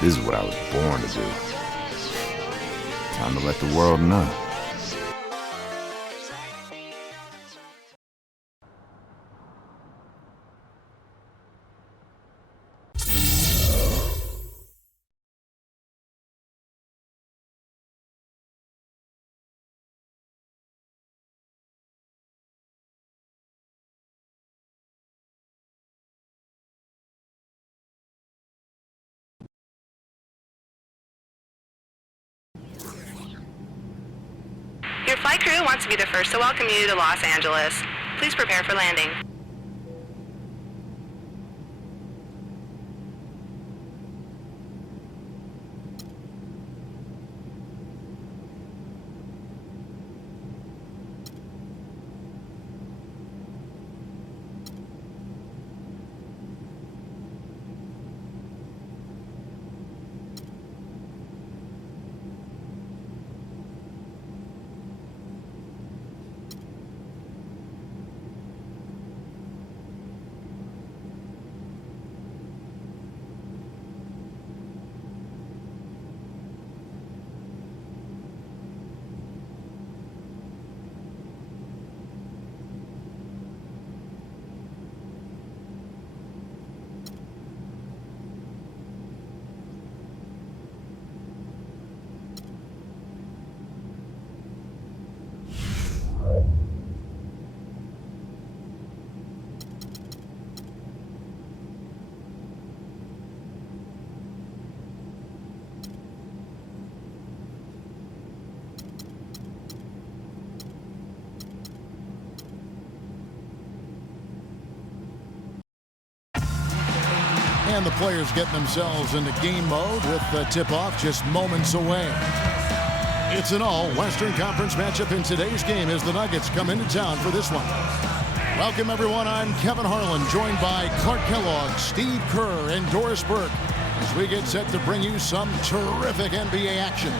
This is what I was born to do. Time to let the world know. Your flight crew wants to be the first to welcome you to Los Angeles. Please prepare for landing. And the players getting themselves into game mode with the tip-off just moments away. It's an all-Western Conference matchup in today's game as the Nuggets come into town for this one. Welcome, everyone. I'm Kevin Harlan, joined by Clark Kellogg, Steve Kerr, and Doris Burke as we get set to bring you some terrific NBA action.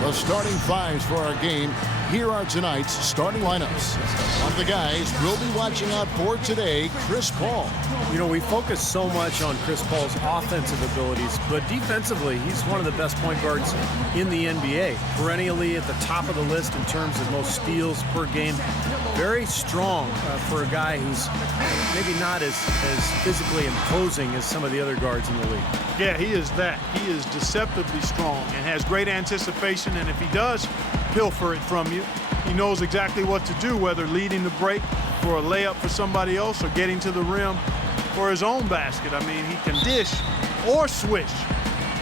The starting fives for our game. Here are tonight's starting lineups. One of the guys we'll be watching out for today, Chris Paul. You know, we focus so much on Chris Paul's offensive abilities, but defensively, he's one of the best point guards in the NBA. Perennially at the top of the list in terms of most steals per game. Very strong for a guy who's maybe not as physically imposing as some of the other guards in the league. Yeah, he is that. He is deceptively strong and has great anticipation, and if he does pilfer it from you, he knows exactly what to do, whether leading the break for a layup for somebody else or getting to the rim for his own basket. I mean, he can dish or swish.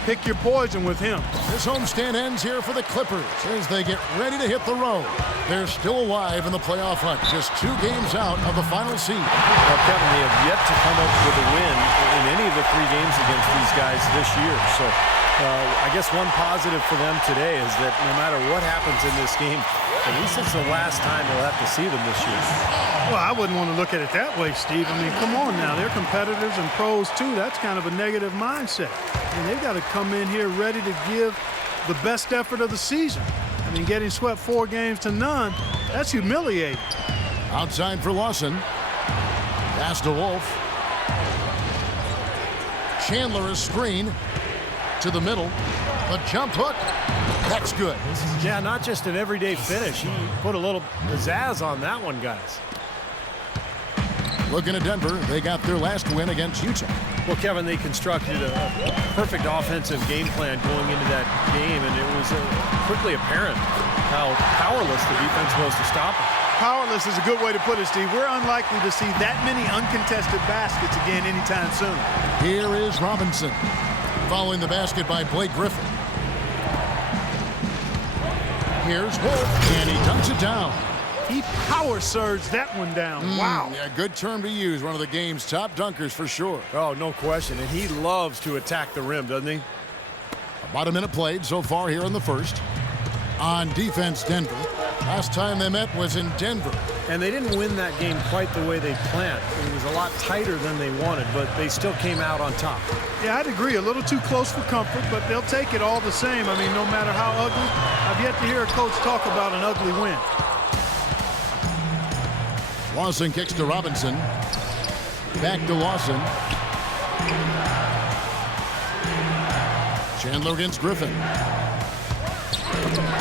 Pick your poison with him. This homestand ends here for the Clippers as they get ready to hit the road. They're still alive in the playoff hunt, just 2 games out of the final seed. Well, Kevin, they have yet to come up with a win in any of the 3 games against these guys this year. So I guess one positive for them today is that no matter what happens in this game, at least it's the last time we'll have to see them this year. Well, I wouldn't want to look at it that way, Steve. I mean, come on now. They're competitors and pros, too. That's kind of a negative mindset. And they've got to come in here ready to give the best effort of the season. I mean, getting swept 4 games to none, that's humiliating. Outside for Lawson. Pass to Wolf. Chandler a screen to the middle. A jump hook. That's good. Yeah, not just an everyday finish. He put a little pizzazz on that one, guys. Looking at Denver, they got their last win against Utah. Well, Kevin, they constructed a perfect offensive game plan going into that game, and it was quickly apparent how powerless the defense was to stop it. Powerless is a good way to put it, Steve. We're unlikely to see that many uncontested baskets again anytime soon. Here is Robinson, following the basket by Blake Griffin. Here's Wolf, and he dunks it down. He power surged that one down. Wow. Yeah, good term to use. One of the game's top dunkers for sure. Oh, no question. And he loves to attack the rim, doesn't he? About a minute played so far here in the first. On defense, Denver. Last time they met was in Denver. And they didn't win that game quite the way they planned. It was a lot tighter than they wanted, but they still came out on top. Yeah, I'd agree. A little too close for comfort, but they'll take it all the same. I mean, no matter how ugly. I've yet to hear a coach talk about an ugly win. Lawson kicks to Robinson. Back to Lawson. Chandler against Griffin.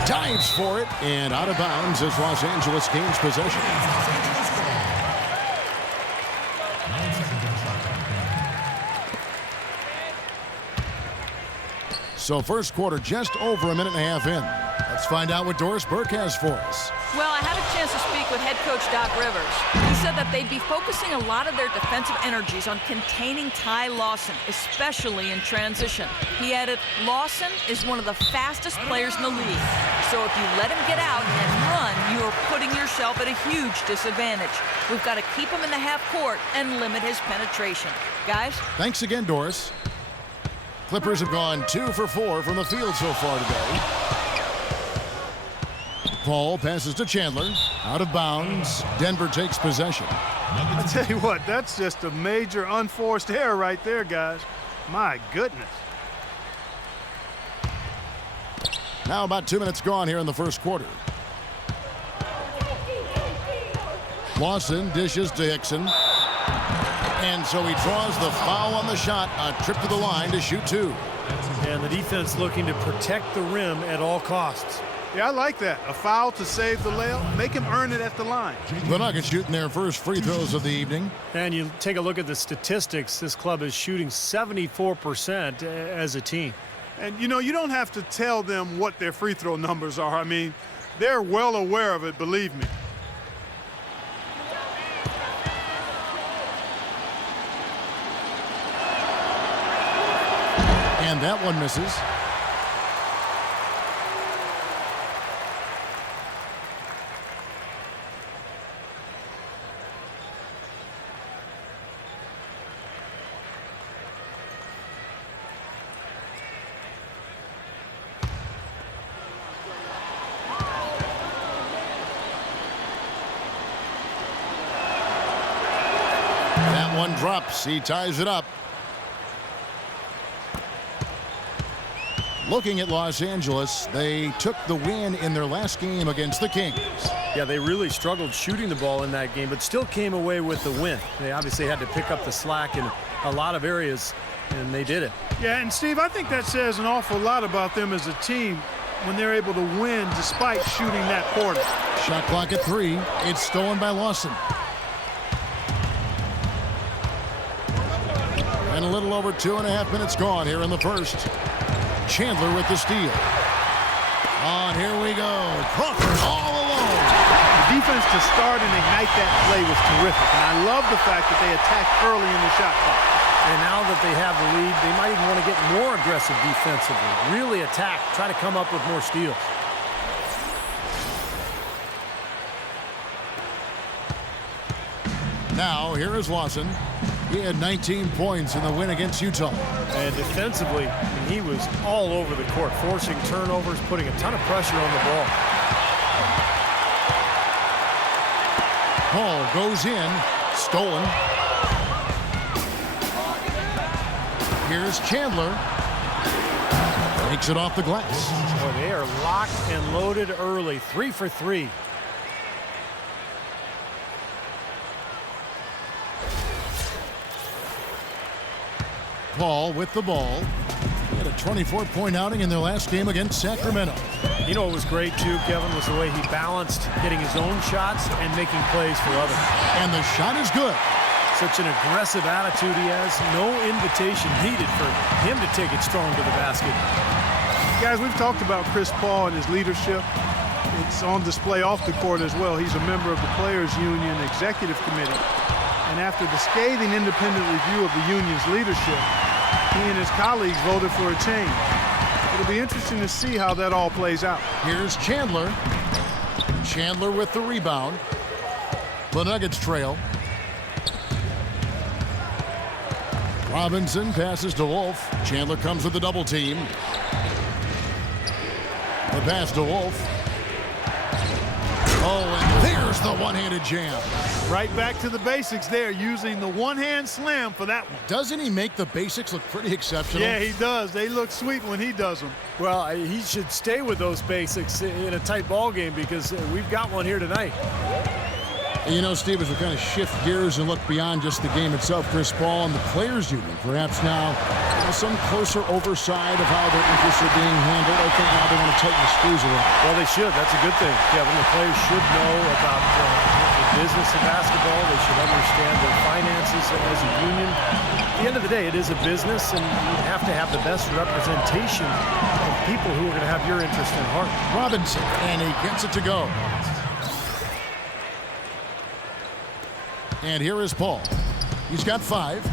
Dives for it, and out of bounds as Los Angeles gains possession. So first quarter just over a minute and a half in. Let's find out what Doris Burke has for us. Well, I had a chance to speak with head coach Doc Rivers. He said that they'd be focusing a lot of their defensive energies on containing Ty Lawson, especially in transition. He added, Lawson is one of the fastest players in the league. So if you let him get out and run, you are putting yourself at a huge disadvantage. We've got to keep him in the half court and limit his penetration. Guys? Thanks again, Doris. Clippers have gone 2 for 4 from the field so far today. Paul passes to Chandler. Out of bounds. Denver takes possession. I tell you what, that's just a major unforced error right there, guys. My goodness. Now about 2 minutes gone here in the first quarter. Lawson dishes to Hickson. And so he draws the foul on the shot. A trip to the line to shoot 2. And the defense looking to protect the rim at all costs. Yeah, I like that. A foul to save the layup. Make him earn it at the line. The Nuggets shooting their first free throws of the evening. And you take a look at the statistics. This club is shooting 74% as a team. And, you know, you don't have to tell them what their free throw numbers are. I mean, they're well aware of it, believe me. And that one misses. That one drops. He ties it up. Looking at Los Angeles, they took the win in their last game against the Kings. Yeah, they really struggled shooting the ball in that game, but still came away with the win. They obviously had to pick up the slack in a lot of areas, and they did it. Yeah, and Steve, I think that says an awful lot about them as a team when they're able to win despite shooting that quarter. Shot clock at 3. It's stolen by Lawson. And a little over 2.5 minutes gone here in the first. Chandler with the steal. On, here we go. Crawford all alone. The defense to start and ignite that play was terrific, and I love the fact that they attacked early in the shot clock. And now that they have the lead, they might even want to get more aggressive defensively. Really attack, try to come up with more steals. Now, here is Lawson. He had 19 points in the win against Utah. And defensively, he was all over the court, forcing turnovers, putting a ton of pressure on the ball. Paul goes in, stolen. Here's Chandler. Takes it off the glass. Boy, they are locked and loaded early, 3 for 3. Paul with the ball. He had a 24-point outing in their last game against Sacramento. You know what was great, too, Kevin, was the way he balanced getting his own shots and making plays for others. And the shot is good. Such an aggressive attitude he has. No invitation needed for him to take it strong to the basket. Guys, we've talked about Chris Paul and his leadership. It's on display off the court as well. He's a member of the Players Union Executive Committee. And after the scathing independent review of the union's leadership, he and his colleagues voted for a change. It'll be interesting to see how that all plays out. Here's Chandler. Chandler with the rebound. The Nuggets trail. Robinson passes to Wolf. Chandler comes with the double team. The pass to Wolf. Oh, and there's the one-handed jam. Right back to the basics there, using the one-hand slam for that one. Doesn't he make the basics look pretty exceptional? Yeah, he does. They look sweet when he does them. Well, he should stay with those basics in a tight ball game because we've got one here tonight. And you know, Steve, as we kind of shift gears and look beyond just the game itself, Chris Paul and the Players Union, perhaps now some closer oversight of how their interests are being handled. I think now they want to tighten the screws a little. Well, they should. That's a good thing, Kevin. The players should know about the business of basketball. They should understand their finances as a union. At the end of the day, it is a business, and you have to have the best representation of people who are going to have your interest in heart. Robinson, and he gets it to go. And here is Paul. He's got 5.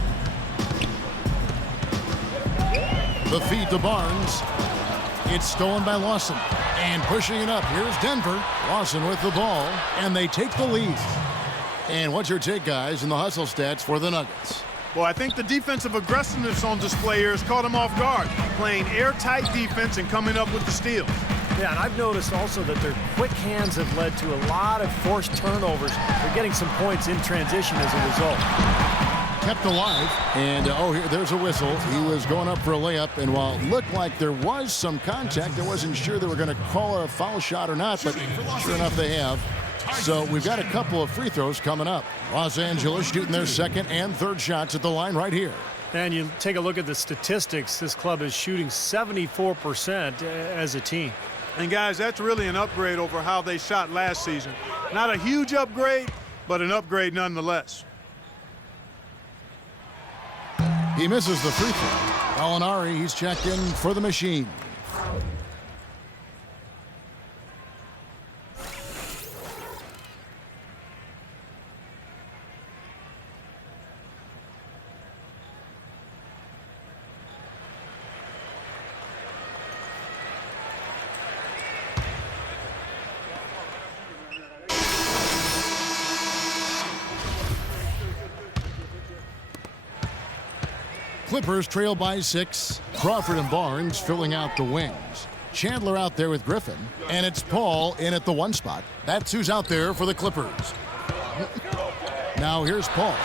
The feed to Barnes. It's stolen by Lawson. And pushing it up, here's Denver. Lawson with the ball, and they take the lead. And what's your take, guys, in the hustle stats for the Nuggets? Well, I think the defensive aggressiveness on display here has caught him off guard, playing airtight defense and coming up with the steal. Yeah, and I've noticed also that their quick hands have led to a lot of forced turnovers. They're getting some points in transition as a result. Kept alive, and here, there's a whistle. He was going up for a layup, and while it looked like there was some contact, I wasn't sure they were going to call a foul shot or not, but sure enough they have. So we've got a couple of free throws coming up. Los Angeles shooting their second and third shots at the line right here. And you take a look at the statistics. This club is shooting 74% as a team. And guys, that's really an upgrade over how they shot last season. Not a huge upgrade, but an upgrade nonetheless. He misses the free throw. Alinari, he's checked in for the machine. Clippers trail by 6. Crawford and Barnes filling out the wings. Chandler out there with Griffin. And it's Paul in at the 1 spot. That's who's out there for the Clippers. Now here's Paul.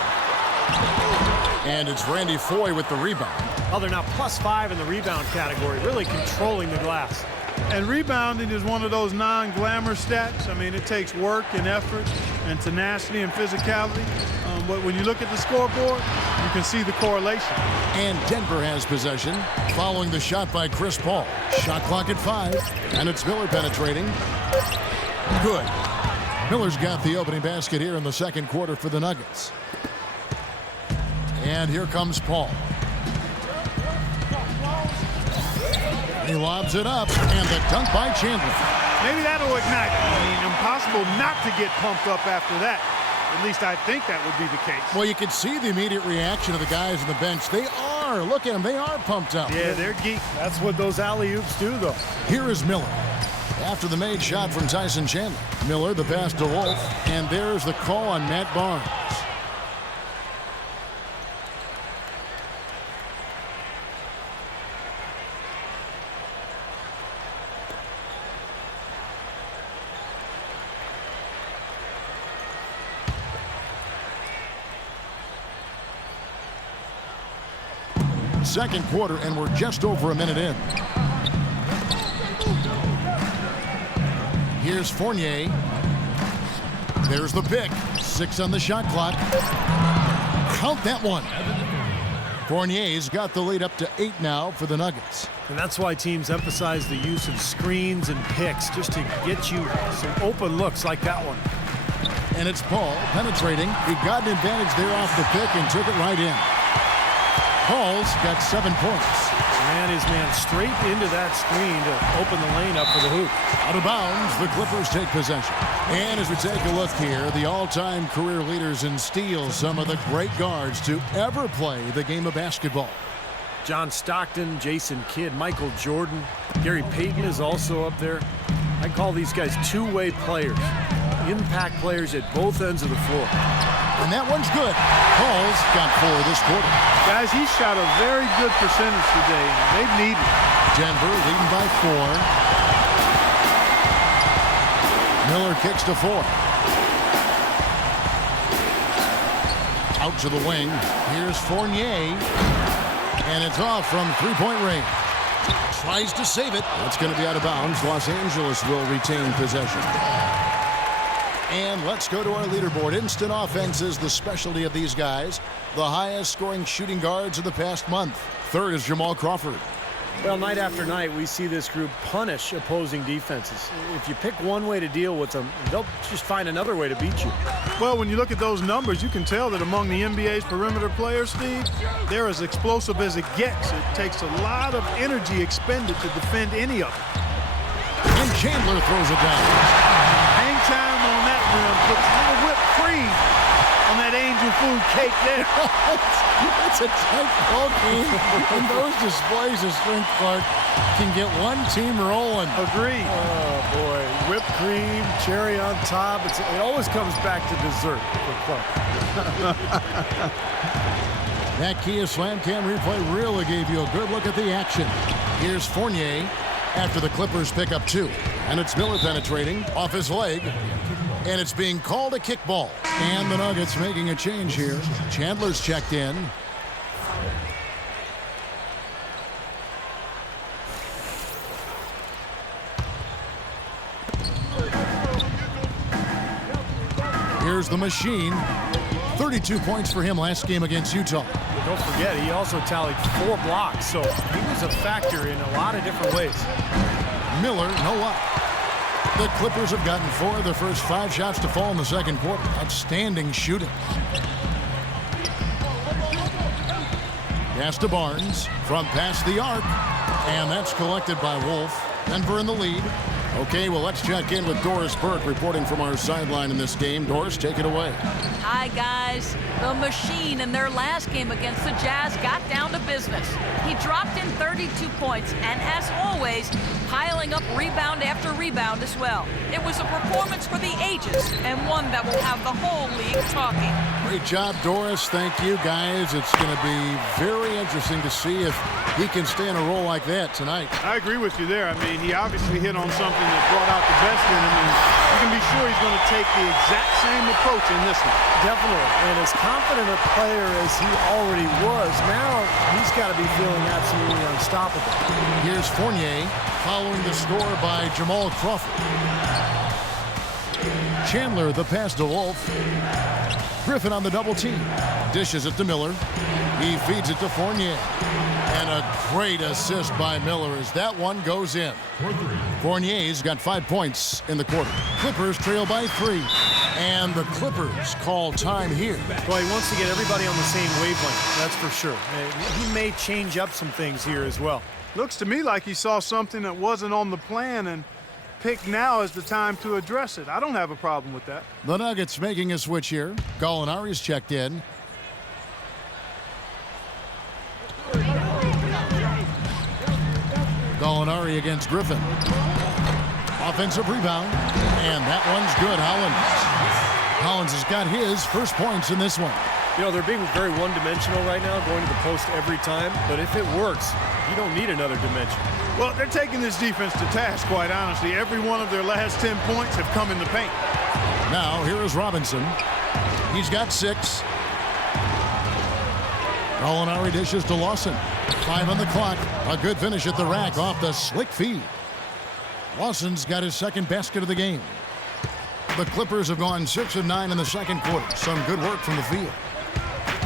And it's Randy Foye with the rebound. Oh, they're now +5 in the rebound category, really controlling the glass. And rebounding is one of those non-glamour stats. I mean, it takes work and effort and tenacity and physicality. But when you look at the scoreboard, you can see the correlation. And Denver has possession following the shot by Chris Paul. Shot clock at 5, and it's Miller penetrating. Good. Miller's got the opening basket here in the second quarter for the Nuggets. And here comes Paul. He lobs it up, and the dunk by Chandler. Maybe that'll ignite. I mean, impossible not to get pumped up after that. At least I think that would be the case. Well, you can see the immediate reaction of the guys on the bench. They are. Look at them. They are pumped up. Yeah, they're geek. That's what those alley-oops do, though. Here is Miller. After the made shot from Tyson Chandler. Miller, the pass to Wolf. And there's the call on Matt Barnes. Second quarter, and we're just over a minute in. Here's Fournier. There's the pick. 6 on the shot clock. Count that one. Fournier's got the lead up to 8 now for the Nuggets. And that's why teams emphasize the use of screens and picks, just to get you some open looks like that one. And it's Paul penetrating. He got an advantage there off the pick and took it right in. Paul's got 7 points. Ran his man straight into that screen to open the lane up for the hoop. Out of bounds, the Clippers take possession. And as we take a look here, the all-time career leaders in steals, some of the great guards to ever play the game of basketball. John Stockton, Jason Kidd, Michael Jordan, Gary Payton is also up there. I call these guys two-way players, impact players at both ends of the floor. And that one's good. Paul's got 4 this quarter. Guys, he shot a very good percentage today, and they've needed it. Denver leading by 4. Miller kicks to 4. Out to the wing. Here's Fournier. And it's off from three-point range. Tries to save it. That's going to be out of bounds. Los Angeles will retain possession. And let's go to our leaderboard. Instant offense is the specialty of these guys. The highest scoring shooting guards of the past month. Third is Jamal Crawford. Well, night after night, we see this group punish opposing defenses. If you pick one way to deal with them, they'll just find another way to beat you. Well, when you look at those numbers, you can tell that among the NBA's perimeter players, Steve, they're as explosive as it gets. It takes a lot of energy expended to defend any of them. And Chandler throws it down. Hang time on that rim. Puts a little whipped cream on that angel food cake there. It's a tight ball game, and those displays of strength, Clark, can get one team rolling. Agreed. Oh, boy. Whipped cream, cherry on top. It always comes back to dessert for Clark. That Kia Slam Cam replay really gave you a good look at the action. Here's Fournier after the Clippers pick up 2. And it's Miller penetrating off his leg. And it's being called a kickball. And the Nuggets making a change here. Chandler's checked in. Here's the machine. 32 points for him last game against Utah. Don't forget, he also tallied 4 blocks, so he was a factor in a lot of different ways. Miller, no luck. The Clippers have gotten 4 of their first 5 shots to fall in the second quarter. Outstanding shooting. Pass to Barnes from past the arc. And that's collected by Wolf. Denver in the lead. Okay, well, let's check in with Doris Burke reporting from our sideline in this game. Doris, take it away. Hi, guys. The machine in their last game against the Jazz got down to business. He dropped in 32 points and, as always, piling up rebound after rebound as well. It was a performance for the ages and one that will have the whole league talking. Great job, Doris. Thank you, guys. It's going to be very interesting to see if he can stay in a role like that tonight. I agree with you there. I mean, he obviously hit on something that brought out the best in him, and you can be sure he's going to take the exact same approach in this one. Definitely. And as confident a player as he already was, now he's got to be feeling absolutely unstoppable. Here's Fournier following the score by Jamal Crawford. Chandler, the pass to Wolf. Griffin on the double team. Dishes it to Miller. He feeds it to Fournier. And a great assist by Miller as that one goes in. Fournier's got 5 points in the quarter. Clippers trail by 3. And the Clippers call time here. Well, he wants to get everybody on the same wavelength, that's for sure. He may change up some things here as well. Looks to me like he saw something that wasn't on the plan and picked now as the time to address it. I don't have a problem with that. The Nuggets making a switch here. Gallinari's checked in. Gallinari against Griffin. Offensive rebound. And that one's good. Hollins has got his first points in this one. You know, they're being very one-dimensional right now, going to the post every time. But if it works, you don't need another dimension. Well, they're taking this defense to task, quite honestly. Every one of their last 10 points have come in the paint. Now, here is Robinson. He's got 6. Gallinari dishes to Lawson. 5 on the clock. A good finish at the rack off the slick feed. Lawson's got his second basket of the game. The Clippers have gone 6 of 9 in the second quarter. Some good work from the field.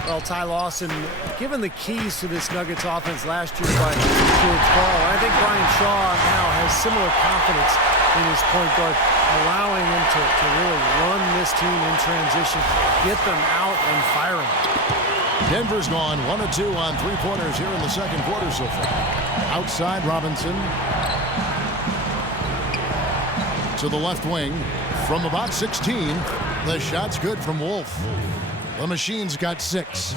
Well, Ty Lawson, given the keys to this Nuggets offense last year by George Karl, I think Brian Shaw now has similar confidence in his point guard, allowing him to really run this team in transition, get them out and firing. Denver's gone 1 of 2 on three-pointers here in the second quarter so far. Outside Robinson to the left wing from about 16. The shot's good from Wolf. The Machine's got 6.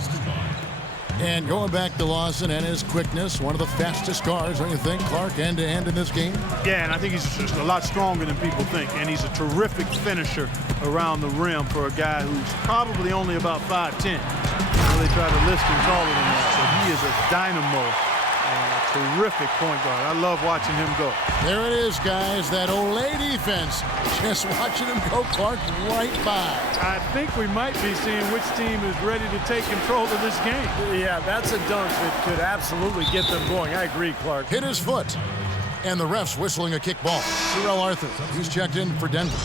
And going back to Lawson and his quickness, one of the fastest guards, don't you think, Clark, end-to-end in this game? Yeah, and I think he's just a lot stronger than people think, and he's a terrific finisher around the rim for a guy who's probably only about 5'10". They try to list him taller than that, so he is a dynamo and a terrific point guard. I love watching him go. There it is, guys, that Olay defense. Just watching him go, Clark, right by. I think we might be seeing which team is ready to take control of this game. Yeah, that's a dunk that could absolutely get them going. I agree, Clark. Hit his foot, and the ref's whistling a kick ball. Terrell Arthur, he's checked in for Denver.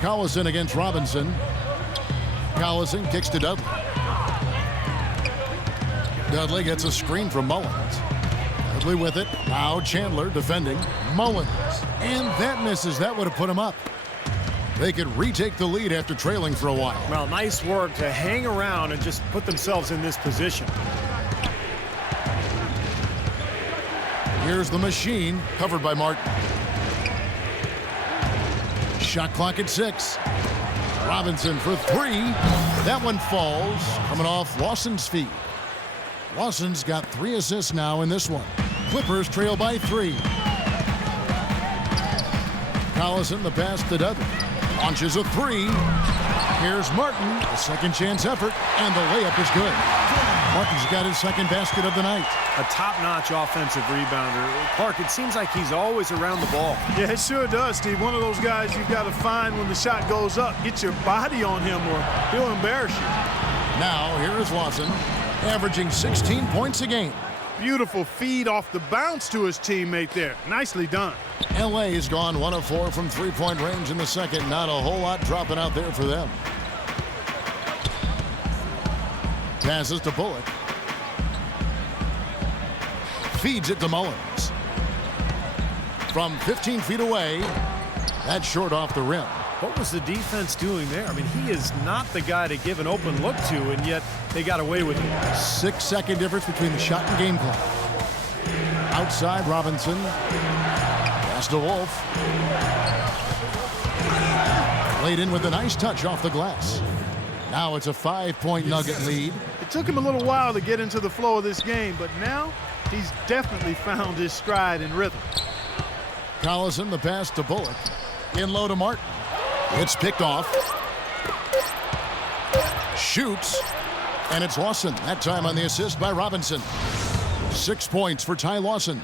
Collison against Robinson. Collison kicks to Dudley. Dudley gets a screen from Mullins. Dudley with it. Now Chandler defending. Mullins. And that misses. That would have put him up. They could retake the lead after trailing for a while. Well, nice work to hang around and just put themselves in this position. Here's the Machine, covered by Martin. Shot clock at 6. Robinson for 3. That one falls, coming off Lawson's feet. Lawson's got 3 assists now in this one. Clippers trail by 3. Collison, the pass to Dudley. Launches a 3. Here's Martin, a second chance effort, and the layup is good. Martin's got his second basket of the night. A top-notch offensive rebounder. Clark, it seems like he's always around the ball. Yeah, it sure does, Steve. One of those guys you've got to find when the shot goes up. Get your body on him or he'll embarrass you. Now, here is Lawson, averaging 16 points a game. Beautiful feed off the bounce to his teammate there. Nicely done. L.A. has gone 1 of 4 from three-point range in the second. Not a whole lot dropping out there for them. Passes to Bullock. Feeds it to Mullins. From 15 feet away, that's short off the rim. What was the defense doing there? I mean, he is not the guy to give an open look to, and yet they got away with it. 6-second difference between the shot and game clock. Outside, Robinson. Pass to Wolf. Laid in with a nice touch off the glass. Now it's a 5-point Nugget lead. It took him a little while to get into the flow of this game, but now he's definitely found his stride and rhythm. Collison, the pass to Bullock. In low to Martin. It's picked off. Shoots. And it's Lawson. That time on the assist by Robinson. 6 points for Ty Lawson.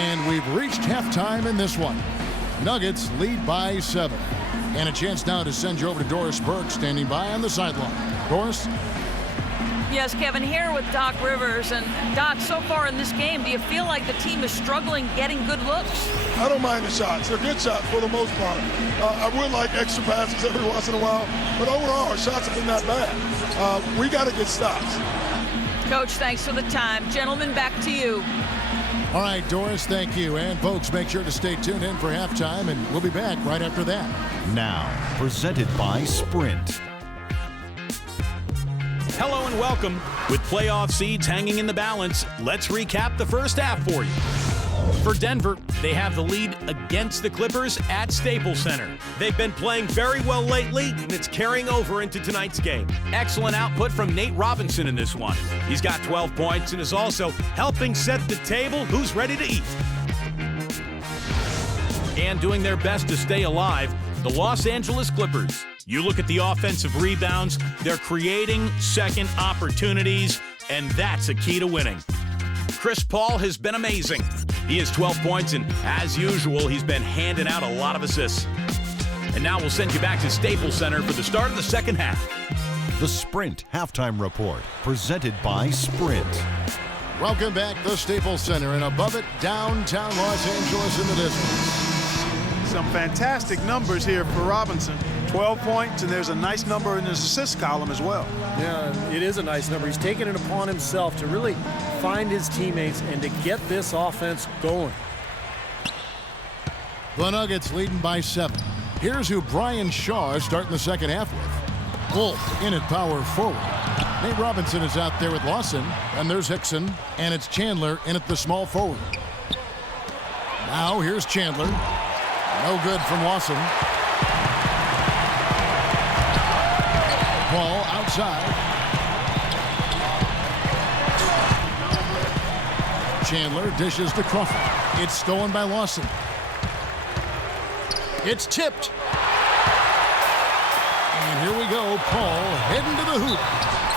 And we've reached halftime in this one. Nuggets lead by 7. And a chance now to send you over to Doris Burke, standing by on the sideline. Doris? Yes, Kevin, here with Doc Rivers. And Doc, so far in this game, do you feel like the team is struggling getting good looks? I don't mind the shots. They're good shots for the most part. I would like extra passes every once in a while, but overall, our shots have been not bad. We got to get stops. Coach, thanks for the time. Gentlemen, back to you. All right, Doris, thank you. And folks, make sure to stay tuned in for halftime, and we'll be back right after that. Now, presented by Sprint. Hello and welcome. With playoff seeds hanging in the balance, let's recap the first half for you. For Denver, they have the lead against the Clippers at Staples Center. They've been playing very well lately, and it's carrying over into tonight's game. Excellent output from Nate Robinson in this one. He's got 12 points and is also helping set the table. Who's ready to eat? and doing their best to stay alive, the Los Angeles Clippers. You look at the offensive rebounds, they're creating second opportunities, and that's a key to winning. Chris Paul has been amazing. He has 12 points, and as usual, he's been handing out a lot of assists. And now we'll send you back to Staples Center for the start of the second half. The Sprint Halftime Report, presented by Sprint. Welcome back to Staples Center, and above it, downtown Los Angeles in the distance. Some fantastic numbers here for Robinson. 12 points, and there's a nice number in his assist column as well. Yeah, it is a nice number. He's taken it upon himself to really find his teammates and to get this offense going. The Nuggets leading by 7. Here's who Brian Shaw is starting the second half with. Wolf in at power forward. Nate Robinson is out there with Lawson, and there's Hickson, and it's Chandler in at the small forward. Now here's Chandler. No good from Lawson. Ball outside. Chandler dishes to Crawford. It's stolen by Lawson. It's tipped. And here we go. Paul heading to the hoop.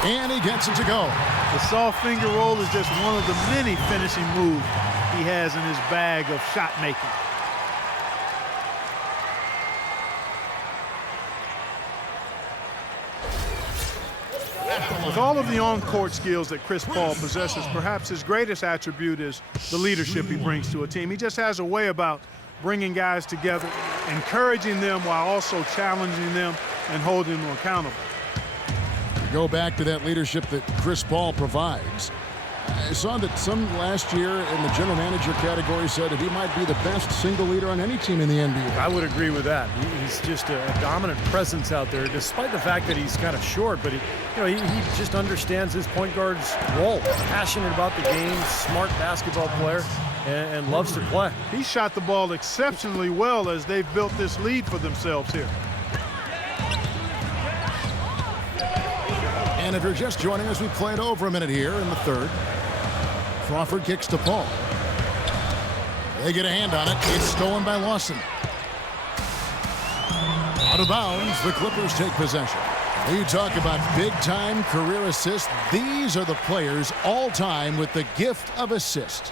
And he gets it to go. The soft finger roll is just one of the many finishing moves he has in his bag of shot making. With all of the on-court skills that Chris Paul possesses, perhaps his greatest attribute is the leadership he brings to a team. He just has a way about bringing guys together, encouraging them while also challenging them and holding them accountable. Go back to that leadership that Chris Paul provides. I saw that some last year in the general manager category said that he might be the best single leader on any team in the NBA. I would agree with that. He's just a dominant presence out there, despite the fact that he's kind of short, but he just understands his point guard's role. Passionate about the game, smart basketball player, and loves to play. He shot the ball exceptionally well as they've built this lead for themselves here. And if you're just joining us, we played over a minute here in the third. Crawford kicks to Paul. They get a hand on it. It's stolen by Lawson. Out of bounds, the Clippers take possession. You talk about big-time career assists. These are the players all-time with the gift of assist.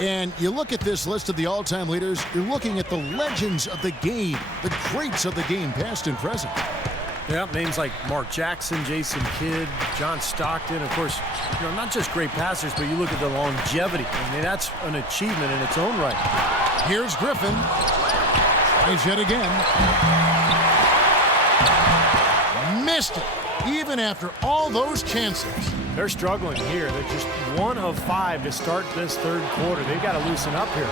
And you look at this list of the all-time leaders, you're looking at the legends of the game, the greats of the game, past and present. Yeah, names like Mark Jackson, Jason Kidd, John Stockton. Of course, not just great passers, but you look at the longevity. I mean, that's an achievement in its own right. Here's Griffin. Tries yet again. Missed it, even after all those chances. They're struggling here. They're just 1 of 5 to start this third quarter. They've got to loosen up here.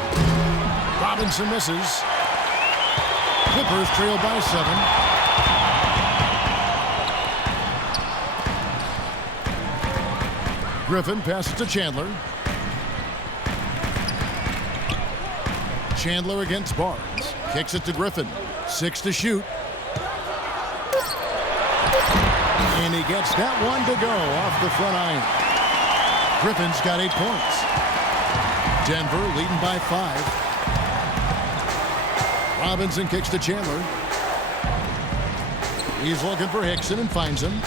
Robinson misses. Clippers trail by 7. Griffin passes to Chandler. Chandler against Barnes. Kicks it to Griffin. 6 to shoot. And he gets that one to go off the front iron. Griffin's got 8 points. Denver leading by 5. Robinson kicks to Chandler. He's looking for Hickson and finds him.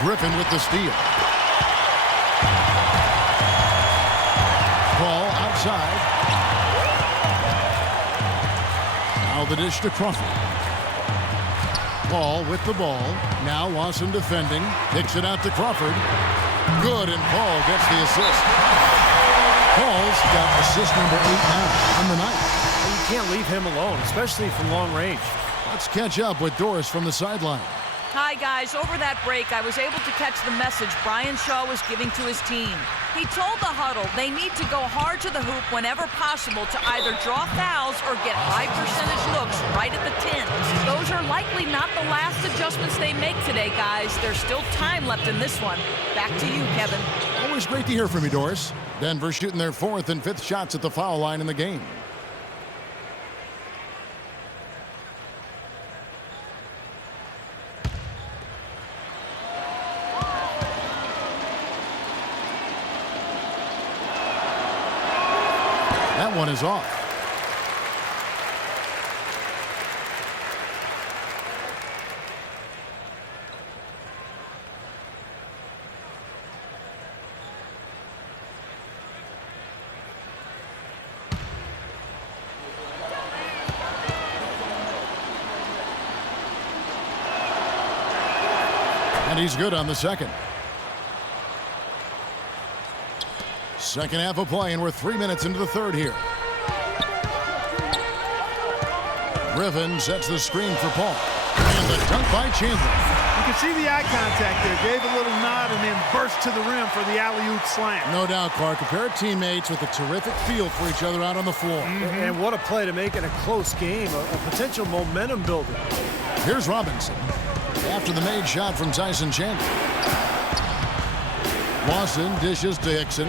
Griffin with the steal. Ball outside. Now the dish to Crawford. Paul with the ball. Now Lawson defending. Kicks it out to Crawford. Good, and Paul gets the assist. Paul's got assist number 8 now on the night. You can't leave him alone, especially from long range. Let's catch up with Doris from the sideline. Hi, guys. Over that break, I was able to catch the message Brian Shaw was giving to his team. He told the huddle they need to go hard to the hoop whenever possible to either draw fouls or get high-percentage looks right at the 10. Those are likely not the last adjustments they make today, guys. There's still time left in this one. Back to you, Kevin. Always great to hear from you, Doris. Denver shooting their 4th and 5th shots at the foul line in the game. That one is off. And he's good on the second. Second half of play, and we're 3 minutes into the third here. Griffin sets the screen for Paul. And the dunk by Chandler. You can see the eye contact there. Gave a little nod and then burst to the rim for the alley-oop slam. No doubt, Clark. A pair of teammates with a terrific feel for each other out on the floor. And what a play to make it a close game, a potential momentum builder. Here's Robinson. After the made shot from Tyson Chandler. Lawson dishes to Hickson.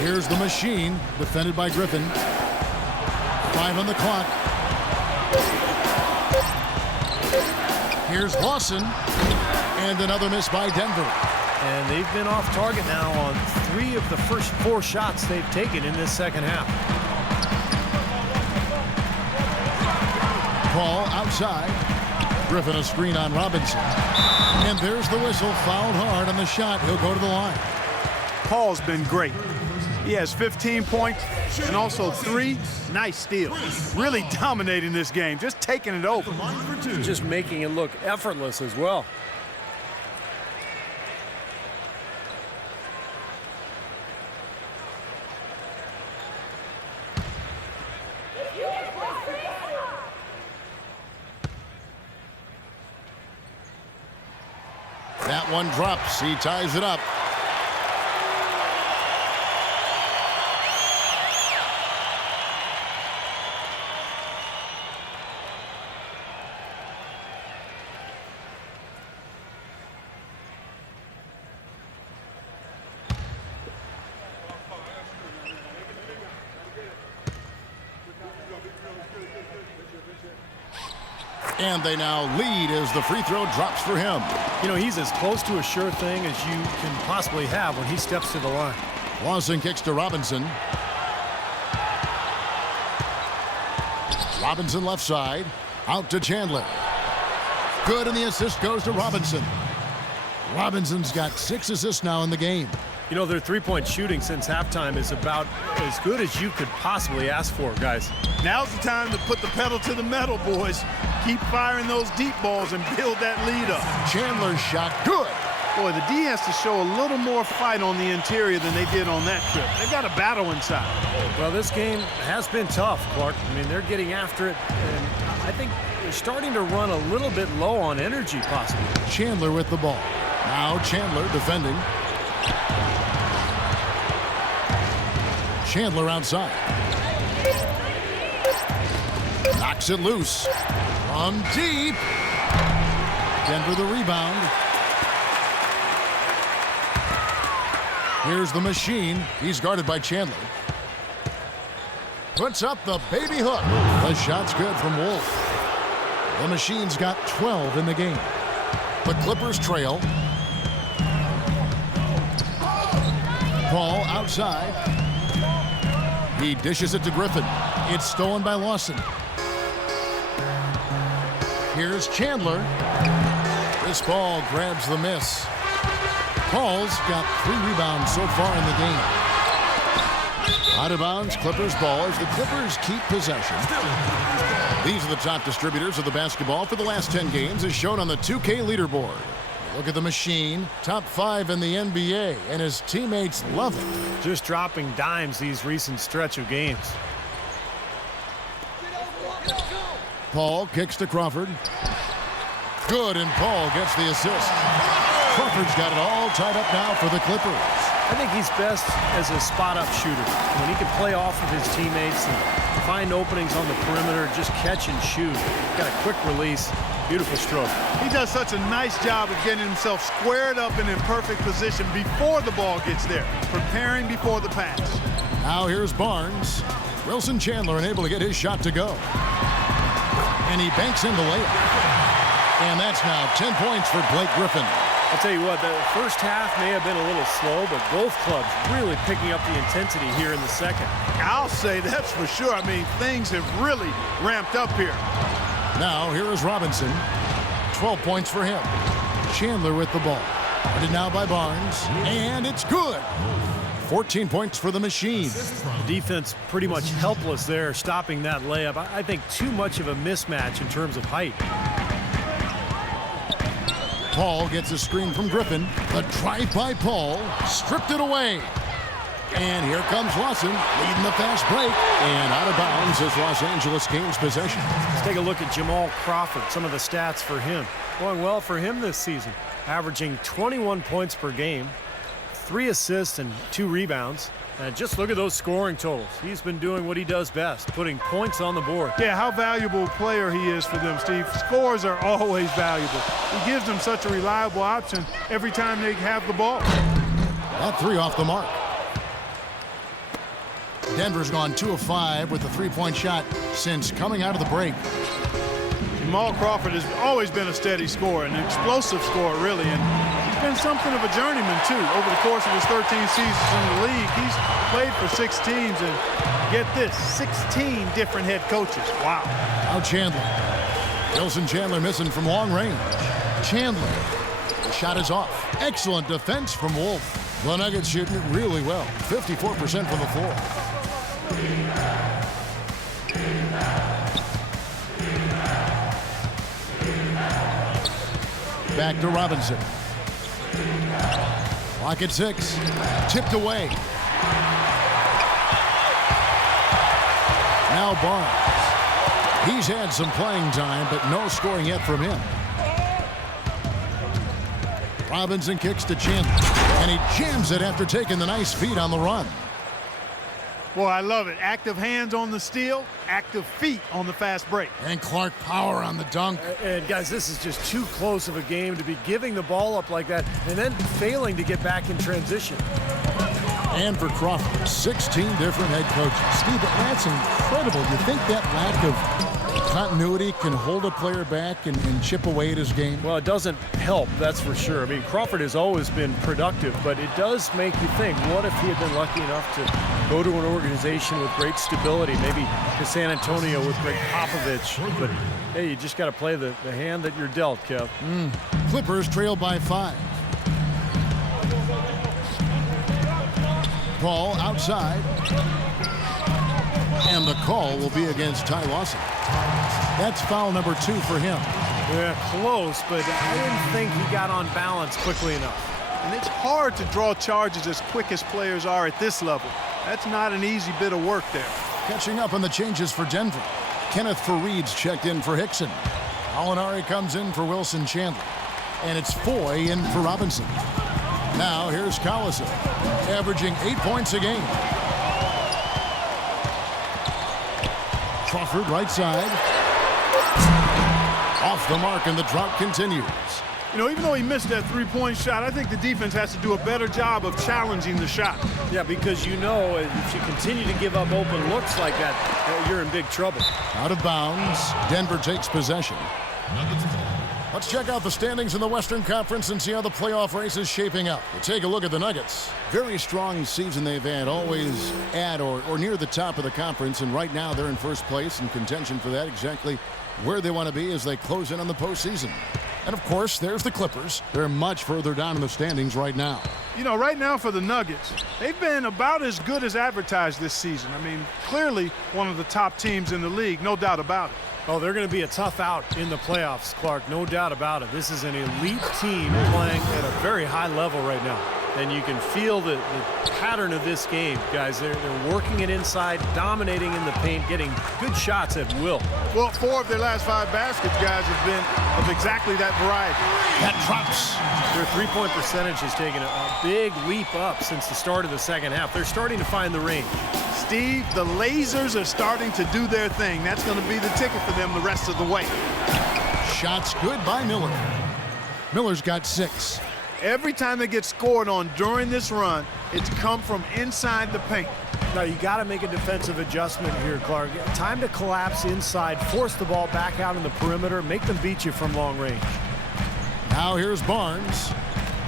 Here's the machine, defended by Griffin. 5 on the clock. Here's Lawson. And another miss by Denver. And they've been off target now on 3 of the first 4 shots they've taken in this second half. Paul outside. Griffin a screen on Robinson. And there's the whistle. Fouled hard on the shot. He'll go to the line. Paul's been great. He has 15 points and also 3 nice steals. Really dominating this game, just taking it over. Just making it look effortless as well. That one drops. He ties it up. And they now lead as the free throw drops for him. You know, he's as close to a sure thing as you can possibly have when he steps to the line. Lawson kicks to Robinson. Robinson left side. Out to Chandler. Good, and the assist goes to Robinson. Robinson's got 6 assists now in the game. You know, their three-point shooting since halftime is about as good as you could possibly ask for, guys. Now's the time to put the pedal to the metal, boys. Keep firing those deep balls and build that lead up. Chandler's shot, good. Boy, the D has to show a little more fight on the interior than they did on that trip. They've got a battle inside. Well, this game has been tough, Clark. I mean, they're getting after it, and I think they're starting to run a little bit low on energy, possibly. Chandler with the ball. Now Chandler defending. Chandler outside. Knocks it loose. From deep. Denver the rebound. Here's the machine. He's guarded by Chandler. Puts up the baby hook. The shot's good from Wolf. The machine's got 12 in the game. The Clippers trail. Paul outside. He dishes it to Griffin. It's stolen by Lawson. Here's Chandler. This ball grabs the miss. Paul's got 3 rebounds so far in the game. Out of bounds, Clippers ball as the Clippers keep possession. These are the top distributors of the basketball for the last 10 games as shown on the 2K leaderboard. Look at the machine, top 5 in the NBA, and his teammates love it. Just dropping dimes these recent stretch of games. Paul kicks to Crawford. Good, and Paul gets the assist. Crawford's got it all tied up now for the Clippers. I think he's best as a spot-up shooter. When he can play off of his teammates and find openings on the perimeter, just catch and shoot. Got a quick release. Beautiful stroke. He does such a nice job of getting himself squared up and in perfect position before the ball gets there, preparing before the pass. Now here's Barnes. Wilson Chandler unable to get his shot to go. And he banks in the layup. And that's now 10 points for Blake Griffin. I'll tell you what, the first half may have been a little slow, but both clubs really picking up the intensity here in the second. I'll say that's for sure. I mean, things have really ramped up here. Now, here is Robinson. 12 points for him. Chandler with the ball. Guarded now by Barnes. And it's good. 14 points for the machine. The defense pretty much helpless there, stopping that layup. I think too much of a mismatch in terms of height. Paul gets a screen from Griffin. The drive by Paul, stripped it away. And here comes Lawson, leading the fast break. And out of bounds as Los Angeles gains possession. Let's take a look at Jamal Crawford, some of the stats for him. Going well for him this season. Averaging 21 points per game, 3 assists and 2 rebounds. And just look at those scoring totals. He's been doing what he does best, putting points on the board. Yeah, how valuable a player he is for them, Steve. Scores are always valuable. He gives them such a reliable option every time they have the ball. That 3 off the mark. Denver's gone 2 of 5 with the 3-point shot since coming out of the break. Jamal Crawford has always been a steady scorer, an explosive scorer, really, and he's been something of a journeyman, too. Over the course of his 13 seasons in the league, he's played for 6 teams, and get this, 16 different head coaches. Wow. Now Chandler. Wilson Chandler missing from long range. Chandler. The shot is off. Excellent defense from Wolf. The Nuggets shooting it really well. 54% from the floor. Back to Robinson. Clock at 6. Tipped away. Now Barnes. He's had some playing time, but no scoring yet from him. Robinson kicks to Chandler, and he jams it after taking the nice feed on the run. Boy, I love it. Active hands on the steal, active feet on the fast break. And Clark power on the dunk. And guys, this is just too close of a game to be giving the ball up like that and then failing to get back in transition. And for Crawford, 16 different head coaches. Steve, that's incredible. You think that lack of continuity can hold a player back and chip away at his game? Well, it doesn't help, that's for sure. I mean, Crawford has always been productive, but it does make you think, what if he had been lucky enough to go to an organization with great stability, maybe to San Antonio with Greg Popovich? But, hey, you just got to play the hand that you're dealt, Kev. Clippers trail by 5. Paul outside. And the call will be against Ty Lawson. That's foul number 2 for him. Yeah, close, but I didn't think he got on balance quickly enough. And it's hard to draw charges as quick as players are at this level. That's not an easy bit of work there. Catching up on the changes for Denver. Kenneth Fareed's checked in for Hickson. Alinari comes in for Wilson Chandler. And it's Foy in for Robinson. Now here's Collison, averaging 8 points a game. Crawford right side. Off the mark, and the drought continues. You know, even though he missed that 3-point shot, I think the defense has to do a better job of challenging the shot. Yeah, because you know if you continue to give up open looks like that, you're in big trouble. Out of bounds. Denver takes possession. Let's check out the standings in the Western Conference and see how the playoff race is shaping up. We'll take a look at the Nuggets. Very strong season they've had, always at or near the top of the conference, and right now they're in first place in contention for that, exactly where they want to be as they close in on the postseason. And of course, there's the Clippers. They're much further down in the standings right now. You know, right now for the Nuggets, they've been about as good as advertised this season. I mean, clearly one of the top teams in the league, no doubt about it. Oh, they're going to be a tough out in the playoffs, Clark, no doubt about it. This is an elite team playing at a very high level right now. And you can feel the pattern of this game, guys. They're working it inside, dominating in the paint, getting good shots at will. Well, 4 of their last 5 baskets, guys, have been of exactly that variety. That drops. Their three-point percentage has taken a big leap up since the start of the second half. They're starting to find the range. Steve, the lasers are starting to do their thing. That's going to be the ticket for them the rest of the way. Shots good by Miller. Miller's got 6. Every time they get scored on during this run, it's come from inside the paint. Now, you got to make a defensive adjustment here, Clark. Time to collapse inside, force the ball back out in the perimeter, make them beat you from long range. Now here's Barnes.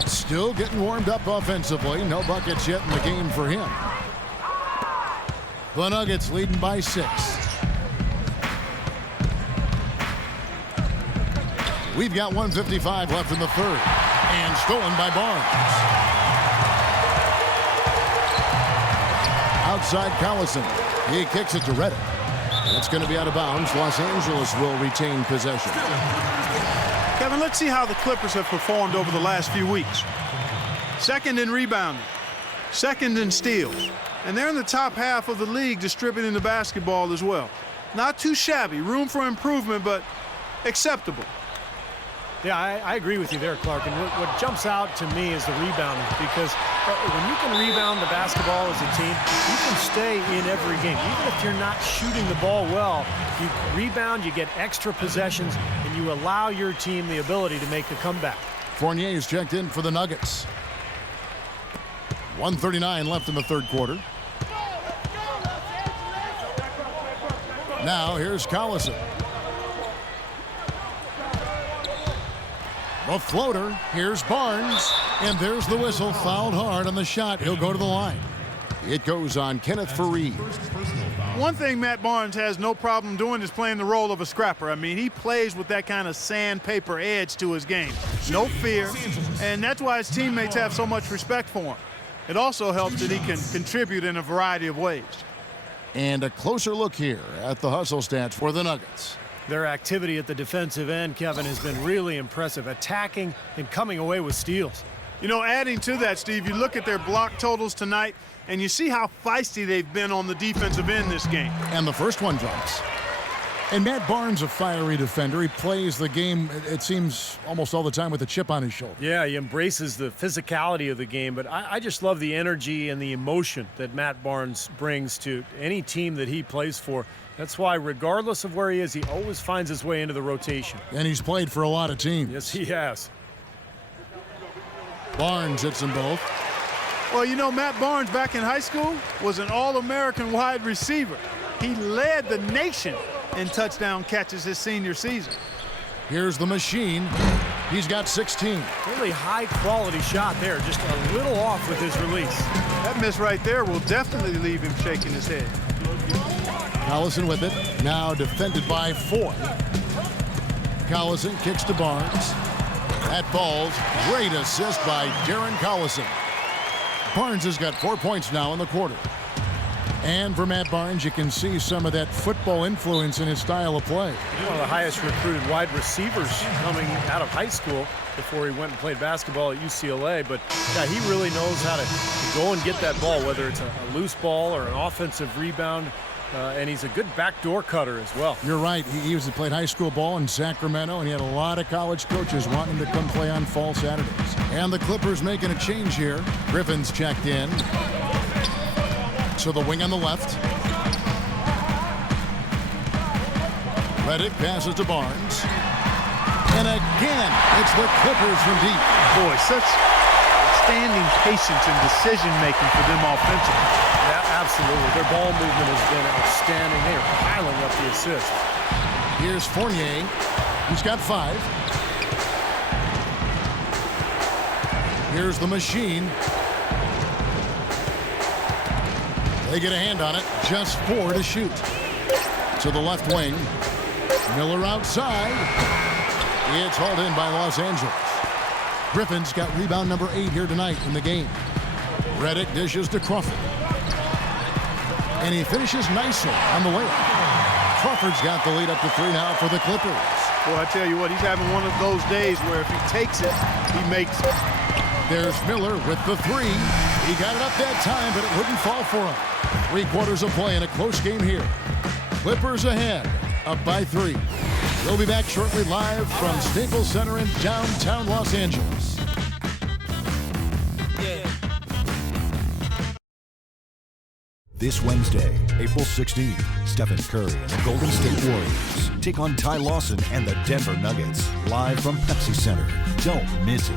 Still getting warmed up offensively. No buckets yet in the game for him. The Nuggets leading by 6. We've got 1:55 left in the third. And stolen by Barnes. Outside Collison. He kicks it to Reddick. That's going to be out of bounds. Los Angeles will retain possession. Kevin, let's see how the Clippers have performed over the last few weeks. Second in rebounding, second in steals, and they're in the top half of the league distributing the basketball as well. Not too shabby, room for improvement, but acceptable. Yeah, I agree with you there, Clark. And what jumps out to me is the rebounding, because when you can rebound the basketball as a team, you can stay in every game. Even if you're not shooting the ball well, you rebound, you get extra possessions, and you allow your team the ability to make a comeback. Fournier's checked in for the Nuggets. 1:39 left in the third quarter. Now here's Collison. The floater, here's Barnes, and there's the whistle, fouled hard on the shot. He'll go to the line. It goes on Kenneth Faried. One thing Matt Barnes has no problem doing is playing the role of a scrapper. I mean, he plays with that kind of sandpaper edge to his game. No fear, and that's why his teammates have so much respect for him. It also helps that he can contribute in a variety of ways. And a closer look here at the hustle stats for the Nuggets. Their activity at the defensive end, Kevin, has been really impressive, attacking and coming away with steals. You know, adding to that, Steve, you look at their block totals tonight, and you see how feisty they've been on the defensive end this game. And the first one drops. And Matt Barnes, a fiery defender. He plays the game, it seems, almost all the time with a chip on his shoulder. Yeah, he embraces the physicality of the game, but I just love the energy and the emotion that Matt Barnes brings to any team that he plays for. That's why, regardless of where he is, he always finds his way into the rotation. And he's played for a lot of teams. Yes, he has. Barnes hits them both. Well, you know, Matt Barnes back in high school was an All-American wide receiver. He led the nation in touchdown catches his senior season. Here's the machine. He's got 16. Really high-quality shot there, just a little off with his release. That miss right there will definitely leave him shaking his head. Collison with it, now defended by 4. Collison kicks to Barnes. That falls. Great assist by Darren Collison. Barnes has got 4 points now in the quarter. And for Matt Barnes, you can see some of that football influence in his style of play. One of the highest recruited wide receivers coming out of high school before he went and played basketball at UCLA. But yeah, he really knows how to go and get that ball, whether it's a loose ball or an offensive rebound. And he's a good backdoor cutter as well. You're right. He played high school ball in Sacramento, and he had a lot of college coaches wanting him to come play on fall Saturdays. And the Clippers making a change here. Griffin's checked in. So the wing on the left. Redick passes to Barnes. And again, it's the Clippers from deep. Boy, such outstanding patience and decision-making for them offensively. Yeah, absolutely. Their ball movement has been outstanding. They are piling up the assists. Here's Fournier. He's got 5. Here's the machine. They get a hand on it. Just 4 to shoot. To the left wing. Miller outside. It's hauled in by Los Angeles. Griffin's got rebound number 8 here tonight in the game. Redick dishes to Crawford. And he finishes nicely on the layup. Crawford's got the lead up to 3 now for the Clippers. Well, I tell you what, he's having one of those days where if he takes it, he makes it. There's Miller with the 3. He got it up that time, but it wouldn't fall for him. 3 quarters of play in a close game here. Clippers ahead, up by 3. We'll be back shortly live from Staples Center in downtown Los Angeles. This Wednesday, April 16th, Stephen Curry and the Golden State Warriors take on Ty Lawson and the Denver Nuggets, live from Pepsi Center. Don't miss it.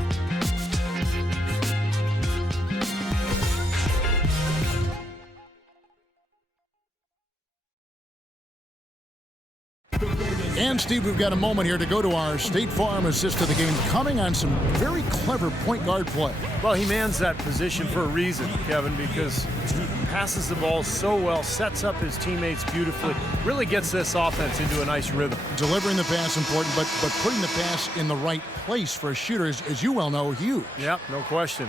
And, Steve, we've got a moment here to go to our State Farm assist to the game, coming on some very clever point guard play. Well, he mans that position for a reason, Kevin, because he passes the ball so well, sets up his teammates beautifully, really gets this offense into a nice rhythm. Delivering the pass important, but putting the pass in the right place for a shooter is, as you well know, huge. Yep, no question.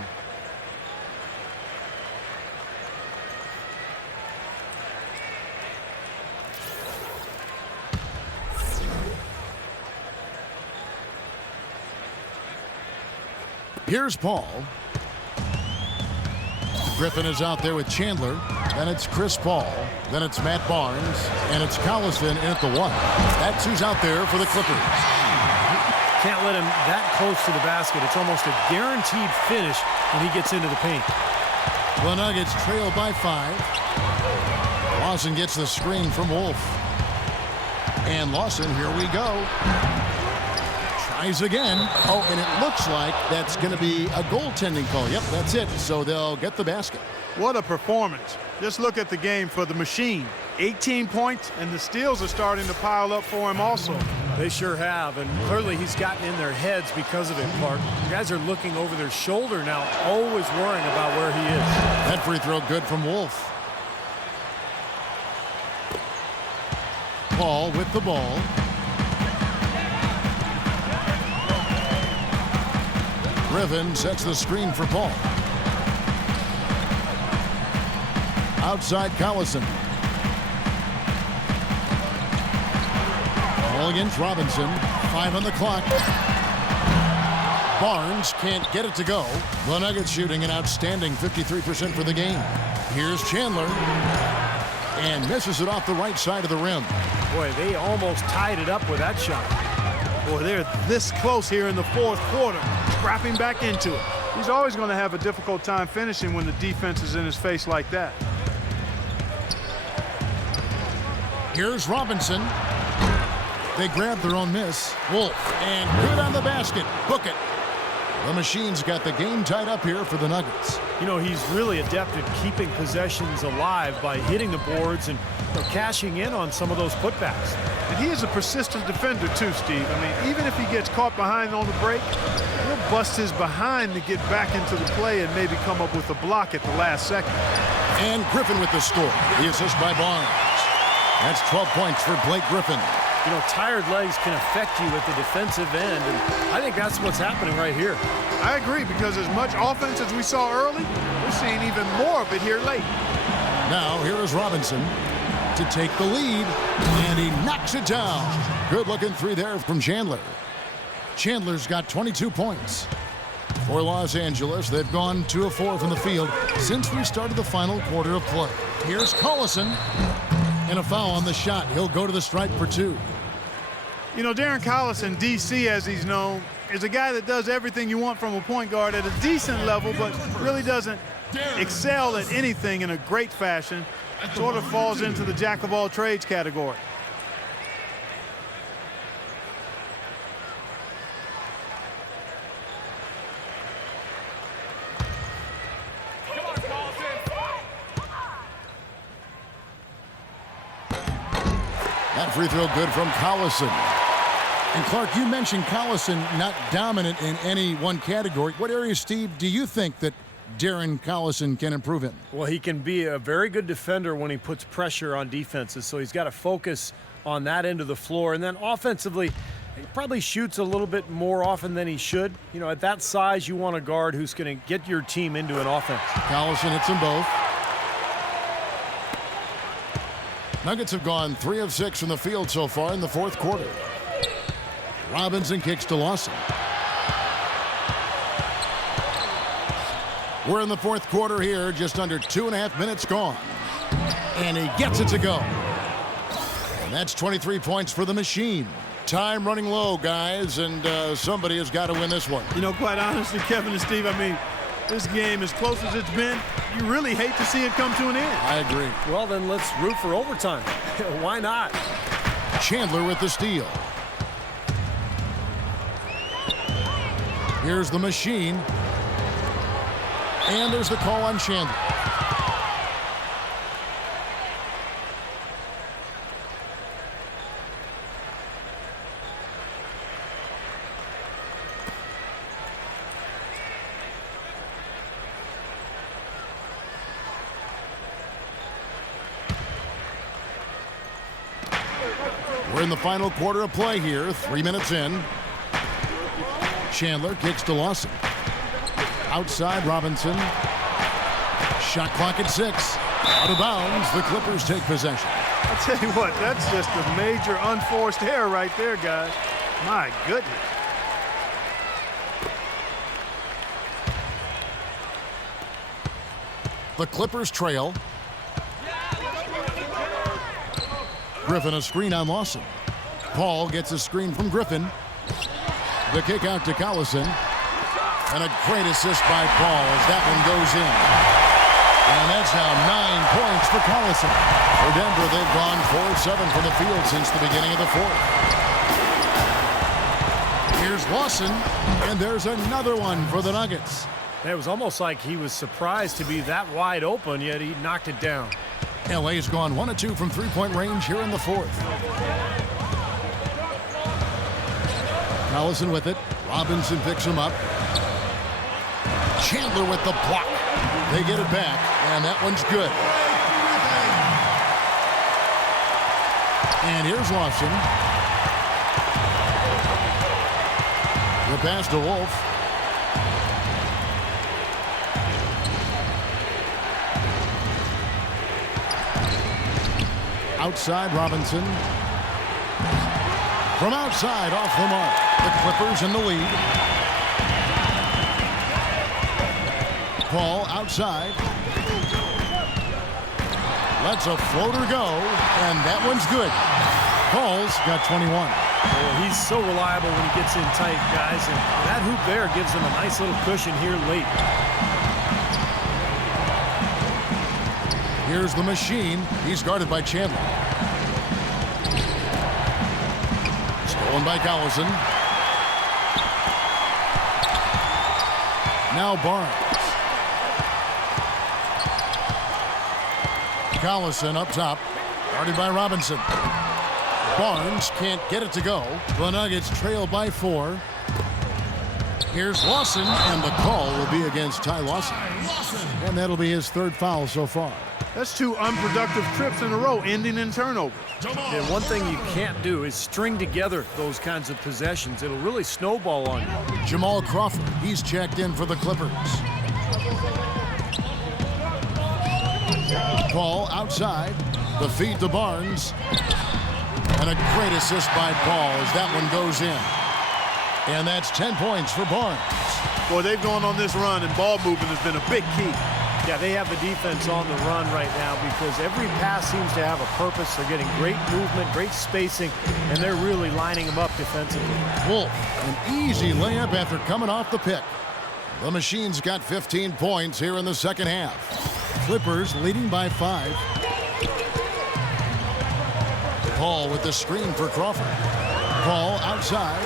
Here's Paul. Griffin is out there with Chandler. Then it's Chris Paul. Then it's Matt Barnes. And it's Collison in at the 1. That's who's out there for the Clippers. Can't let him that close to the basket. It's almost a guaranteed finish when he gets into the paint. The Nuggets trail by 5. Lawson gets the screen from Wolf. And Lawson, here we go. Tries again. Oh, and it looks like that's going to be a goaltending call. Yep, that's it. So they'll get the basket. What a performance. Just look at the game for the machine. 18 points, and the steals are starting to pile up for him also. They sure have, and clearly he's gotten in their heads because of it, Clark. You guys are looking over their shoulder now, always worrying about where he is. That free throw good from Wolf. Paul with the ball. Griffin sets the screen for Paul. Outside Collison. Ball against Robinson. 5 on the clock. Barnes can't get it to go. The Nuggets shooting an outstanding 53% for the game. Here's Chandler. And misses it off the right side of the rim. Boy, they almost tied it up with that shot. Boy, they're this close here in the fourth quarter. Scrapping back into it. He's always going to have a difficult time finishing when the defense is in his face like that. Here's Robinson. They grab their own miss. Wolf, and good on the basket. Book it. The Machine's got the game tied up here for the Nuggets. You know, he's really adept at keeping possessions alive by hitting the boards and cashing in on some of those putbacks. And he is a persistent defender too, Steve. I mean, even if he gets caught behind on the break, he'll bust his behind to get back into the play and maybe come up with a block at the last second. And Griffin with the score. The assist by Barnes. That's 12 points for Blake Griffin. You know, tired legs can affect you at the defensive end, and I think that's what's happening right here. I agree, because as much offense as we saw early, we're seeing even more of it here late. Now, here is Robinson to take the lead, and he knocks it down. Good-looking three there from Chandler. Chandler's got 22 points. For Los Angeles, they've gone 2 of 4 from the field since we started the final quarter of play. Here's Collison. And a foul on the shot. He'll go to the stripe for 2. You know, Darren Collison, DC as he's known, is a guy that does everything you want from a point guard at a decent level, but really doesn't excel at anything in a great fashion. Sort of falls into the jack-of-all-trades category. That free throw good from Collison. And Clark, you mentioned Collison not dominant in any one category. What areas, Steve, do you think that Darren Collison can improve in? Well, he can be a very good defender when he puts pressure on defenses, so he's got to focus on that end of the floor. And then offensively, he probably shoots a little bit more often than he should. You know, at that size, you want a guard who's going to get your team into an offense. Collison hits them both. Nuggets have gone 3 of 6 from the field so far in the fourth quarter. Robinson kicks to Lawson. We're in the fourth quarter here, just under 2.5 minutes gone. And he gets it to go. And that's 23 points for the Machine. Time running low, guys, and somebody has got to win this one. You know, quite honestly, Kevin and Steve, I mean, this game, as close as it's been, you really hate to see it come to an end. I agree. Well, then let's root for overtime. Why not? Chandler with the steal. Here's the Machine. And there's the call on Chandler. We're in the final quarter of play here, 3 minutes in. Chandler kicks to Lawson. Outside Robinson. Shot clock at 6. Out of bounds, the Clippers take possession. I'll tell you what, that's just a major unforced error right there, guys. My goodness. The Clippers trail. Griffin a screen on Lawson. Paul gets a screen from Griffin. The kick out to Collison. And a great assist by Paul as that one goes in. And that's now 9 points for Collison. For Denver, they've gone 4-7 from the field since the beginning of the fourth. Here's Lawson, and there's another one for the Nuggets. It was almost like he was surprised to be that wide open, yet he knocked it down. LA's gone 1 of 2 from three-point range here in the fourth. Collison with it. Robinson picks him up. Chandler with the block. They get it back, and that one's good. And here's Lawson. The pass to Wolf. Outside, Robinson. From outside, off the mark. The Clippers in the lead. Paul outside. Lets a floater go, and that one's good. Paul's got 21. Well, he's so reliable when he gets in tight, guys, and that hoop there gives him a nice little cushion here late. Here's the machine. He's guarded by Chandler. Stolen by Collison. Now Barnes. Collison up top. Guarded by Robinson. Barnes can't get it to go. The Nuggets trail by 4. Here's Lawson, and the call will be against Ty Lawson. And that'll be his 3rd foul so far. That's 2 unproductive trips in a row, ending in turnovers. And one thing you can't do is string together those kinds of possessions. It'll really snowball on you. Jamal Crawford, he's checked in for the Clippers. Paul outside. The feed to Barnes. And a great assist by Paul as that one goes in. And that's 10 points for Barnes. Boy, they've gone on this run, and ball movement has been a big key. Yeah, they have the defense on the run right now because every pass seems to have a purpose. They're getting great movement, great spacing, and they're really lining them up defensively. Wolf, an easy layup after coming off the pick. The Machine's got 15 points here in the second half. Clippers leading by 5. Paul with the screen for Crawford. Paul outside.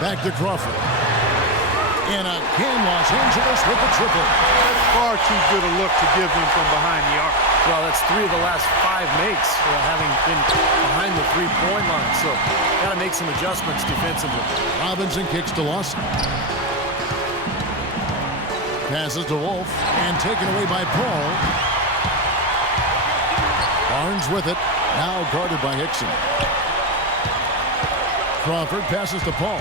Back to Crawford. And again, Los Angeles with the triple. That's far too good a look to give them from behind the arc. Well, that's 3 of the last 5 makes having been behind the three-point line. So, got to make some adjustments defensively. Robinson kicks to Lawson. Passes to Wolf and taken away by Paul. Barnes with it. Now guarded by Hickson. Crawford passes to Paul.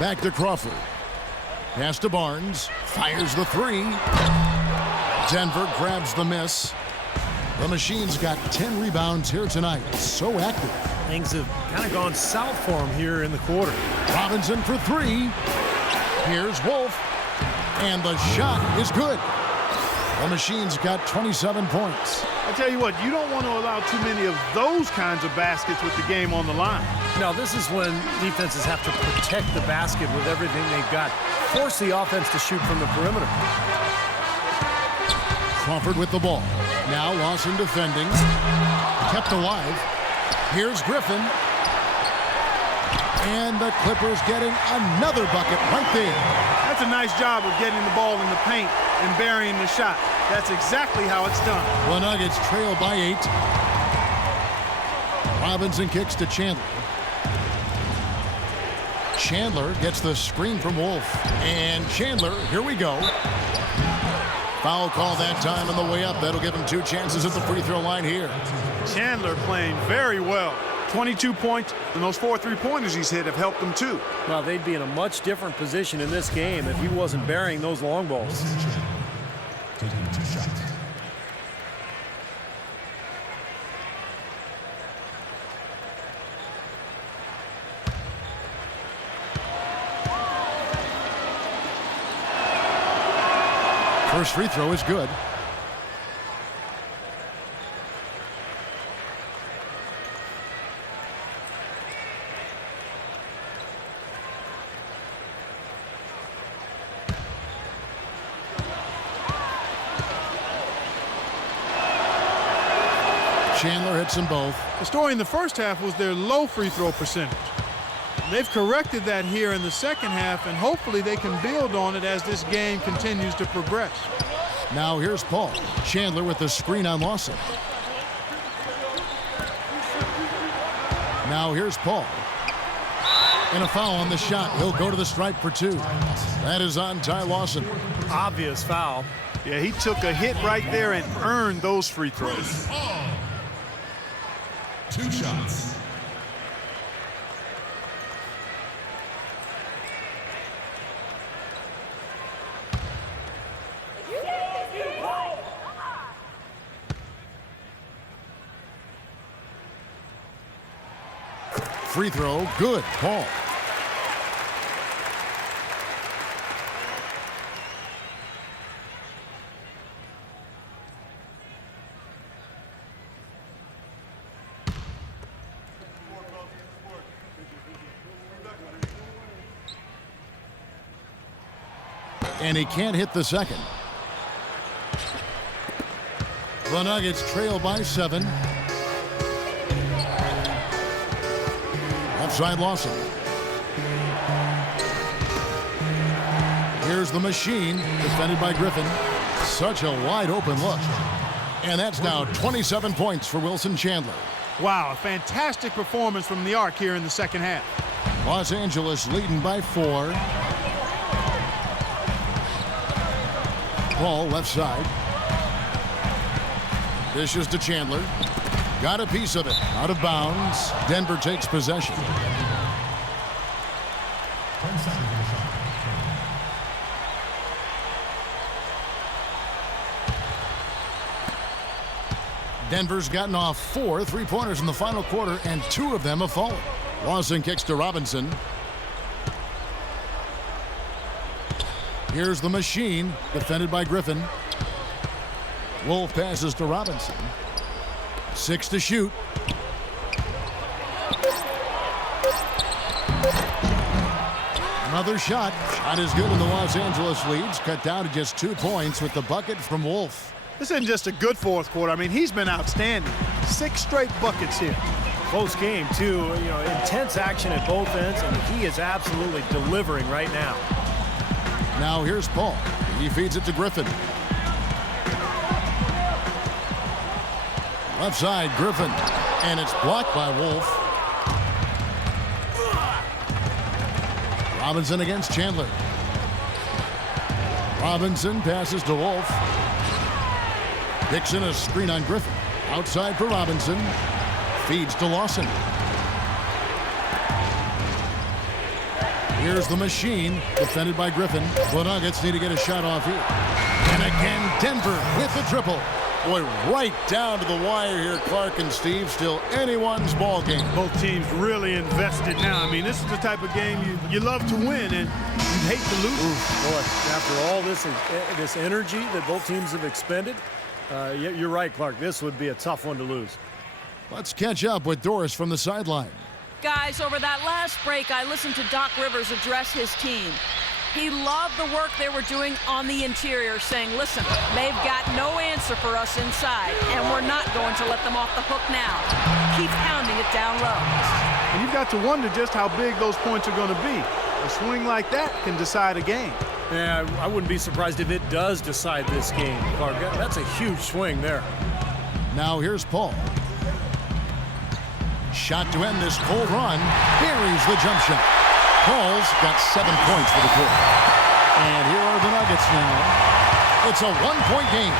Back to Crawford. Pass to Barnes. Fires the 3. Denver grabs the miss. The Machine's got 10 rebounds here tonight. So active. Things have kind of gone south for him here in the quarter. Robinson for 3. Here's Wolf. And the shot is good. The Machine's got 27 points. I tell you what, you don't want to allow too many of those kinds of baskets with the game on the line. Now, this is when defenses have to protect the basket with everything they've got. Force the offense to shoot from the perimeter. Crawford with the ball. Now Lawson defending. Kept alive. Here's Griffin. And the Clippers getting another bucket right there. That's a nice job of getting the ball in the paint and burying the shot. That's exactly how it's done. The Nuggets trail by 8. Robinson kicks to Chandler. Chandler gets the screen from Wolf. And Chandler, here we go. Foul call that time on the way up. That'll give him 2 chances at the free throw line here. Chandler playing very well. 22 points, and those 4 3-pointers he's hit have helped them too. Well, they'd be in a much different position in this game if he wasn't burying those long balls. First free throw is good. Chandler hits them both. The story in the first half was their low free throw percentage. They've corrected that here in the second half, and hopefully they can build on it as this game continues to progress. Now here's Paul. Chandler with the screen on Lawson. Now here's Paul. And a foul on the shot. He'll go to the stripe for two. That is on Ty Lawson. Obvious foul. Yeah, he took a hit right there and earned those free throws. 2 shots. Free throw, good. Paul. And he can't hit the second. The Nuggets trail by 7. Outside Lawson. Here's the machine, defended by Griffin. Such a wide open look. And that's now 27 points for Wilson Chandler. Wow, a fantastic performance from the Arc here in the second half. Los Angeles leading by 4. Paul left side. Dishes to Chandler. Got a piece of it. Out of bounds. Denver takes possession. Denver's gotten off 4 3-pointers in the final quarter, and 2 of them have fallen. Lawson kicks to Robinson. Here's the machine, defended by Griffin. Wolf passes to Robinson. 6 to shoot. Another shot. Shot is good, and the Los Angeles leads cut down to just 2 points with the bucket from Wolf. This isn't just a good fourth quarter. I mean, he's been outstanding. 6 straight buckets here. Close game, too. You know, intense action at both ends, and he is absolutely delivering right now. Now here's Paul. He feeds it to Griffin. Left side, Griffin. And it's blocked by Wolf. Robinson against Chandler. Robinson passes to Wolf. Picks in a screen on Griffin. Outside for Robinson. Feeds to Lawson. Here's the machine, defended by Griffin. The Nuggets need to get a shot off here. And again, Denver with the triple. Boy, right down to the wire here, Clark and Steve. Still anyone's ball game. Both teams really invested now. I mean, this is the type of game you love to win and you hate to lose. Boy, after all this energy that both teams have expended, you're right, Clark. This would be a tough one to lose. Let's catch up with Doris from the sideline. Guys, over that last break, I listened to Doc Rivers address his team. He loved the work they were doing on the interior, saying, listen, they've got no answer for us inside, and we're not going to let them off the hook now. Keep pounding it down low. And you've got to wonder just how big those points are going to be. A swing like that can decide a game. Yeah, I wouldn't be surprised if it does decide this game, Clark. That's a huge swing there. Now here's Paul. Shot to end this cold run. Buries the jump shot. Paul's got 7 points for the quarter. And here are the Nuggets now. It's a 1-point game.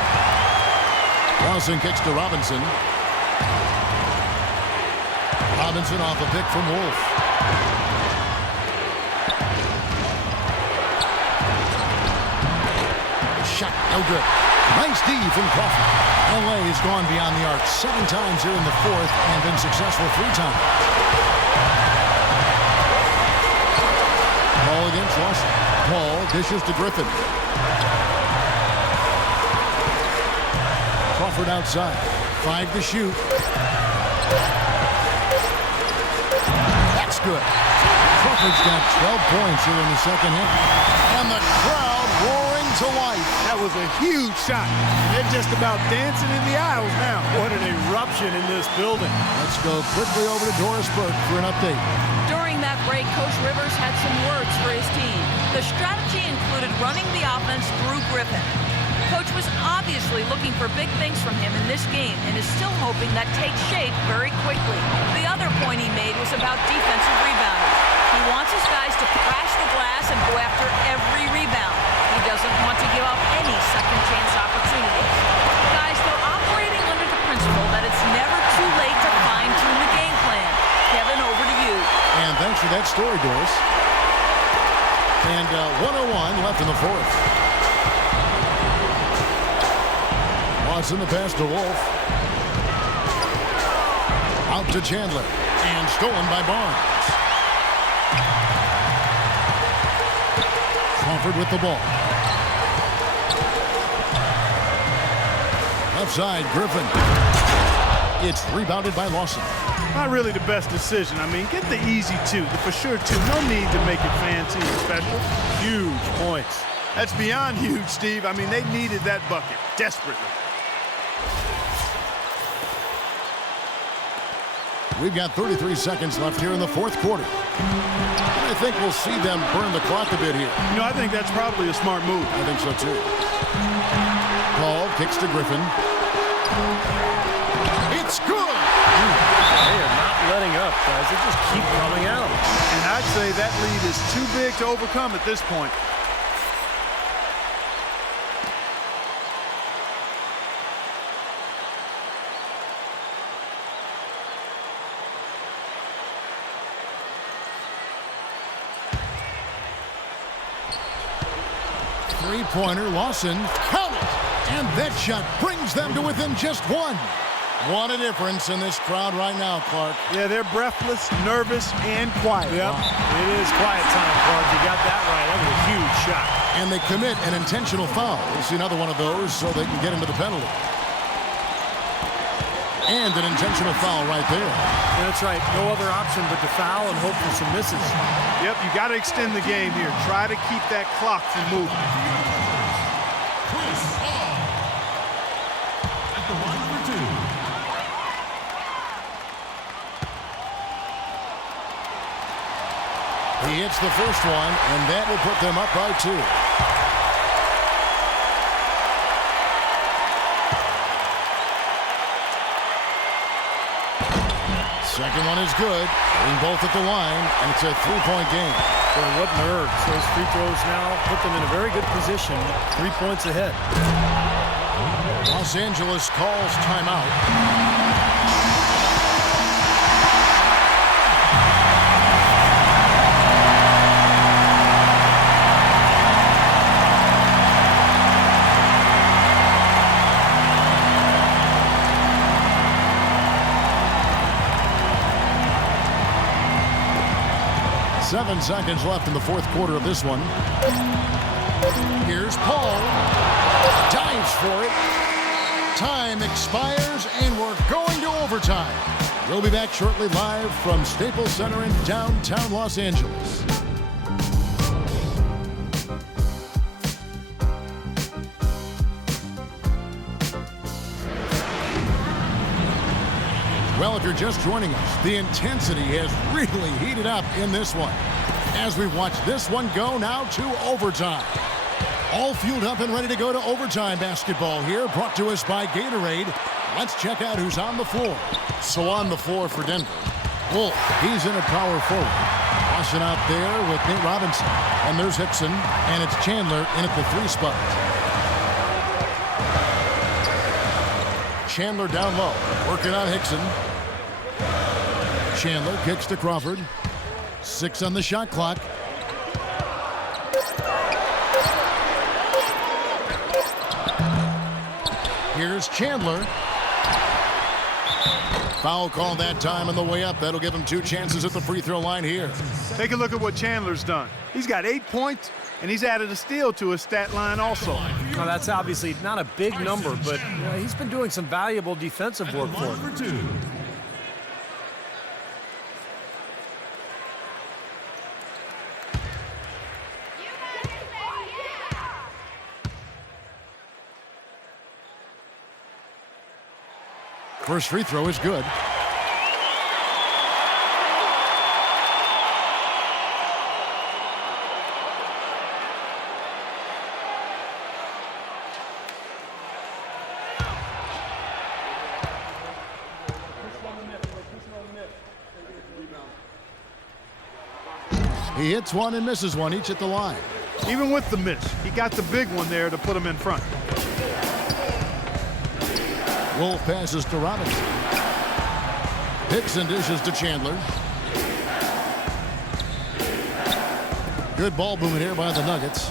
Lawson kicks to Robinson. Robinson off a pick from Wolf. Shot, no good. Nice D from Crawford. LA has gone beyond the arc 7 times here in the fourth and been successful 3 times. Paul against Lawson. Paul dishes to Griffin. Crawford outside. 5 to shoot. That's good. Crawford's got 12 points here in the second half. And the crowd roaring to life. That was a huge shot. They're just about dancing in the aisles now. What an eruption in this building. Let's go quickly over to Doris Burke for an update. During that break, Coach Rivers had some words for his team. The strategy included running the offense through Griffin. Coach was obviously looking for big things from him in this game and is still hoping that takes shape very quickly. The other point he made was about defensive rebounding. He wants his guys to crash the glass and go after every rebound. He doesn't want to give up any second chance opportunities. Guys, they're operating under the principle that it's never too late to fine-tune the game plan. Kevin, over to you. And thanks for that story, Doris. And 1:01 left in the fourth. Watson the pass to Wolf. Out to Chandler. And stolen by Barnes. Crawford with the ball. Left side, Griffin. It's rebounded by Lawson. Not really the best decision. I mean, get the easy two, the for sure two. No need to make it fancy or special. Huge points. That's beyond huge, Steve. I mean, they needed that bucket desperately. We've got 33 seconds left here in the fourth quarter. And I think we'll see them burn the clock a bit here. You know, I think that's probably a smart move. I think so, too. Paul kicks to Griffin. It's good! They are not letting up, guys. They just keep coming out. And I'd say that lead is too big to overcome at this point. Three-pointer, Lawson, count it! And that shot brings them to within just one. What a difference in this crowd right now, Clark. Yeah, they're breathless, nervous, and quiet. Yep, it is quiet time, Clark. You got that right. That was a huge shot. And they commit an intentional foul. We'll see another one of those so they can get into the penalty. And an intentional foul right there. Yeah, that's right. No other option but to foul and hope for some misses. Yep, you got to extend the game here. Try to keep that clock from moving. At the line for two. He hits the first one, and that will put them up by 2. Second one is good. Hitting both at the line, and it's a 3-point game. Boy, what nerves. Those free throws now put them in a very good position. 3 points ahead. Los Angeles calls timeout. Seven seconds left in the fourth quarter of this one. Here's Paul. Dives for it. Time expires, and we're going to overtime. We'll be back shortly live from Staples Center in downtown Los Angeles. Well, if you're just joining us, the intensity has really heated up in this one. As we watch this one go now to overtime. All fueled up and ready to go to overtime basketball here, brought to us by Gatorade. Let's check out who's on the floor. So on the floor for Denver, Wolf, he's in at power forward. Lawson out there with Nate Robinson. And there's Hickson, and it's Chandler in at the 3 spot. Chandler down low, working on Hickson. Chandler kicks to Crawford. 6 on the shot clock. Here's Chandler. Foul call that time on the way up. That'll give him 2 chances at the free throw line here. Take a look at what Chandler's done. He's got 8 points and he's added a steal to his stat line also. Well, that's obviously not a big number, but he's been doing some valuable defensive work for him. First free throw is good. He hits one and misses one, each at the line. Even with the miss, he got the big one there to put him in front. Wolf passes to Robinson. Hickson dishes to Chandler. Good ball movement here by the Nuggets.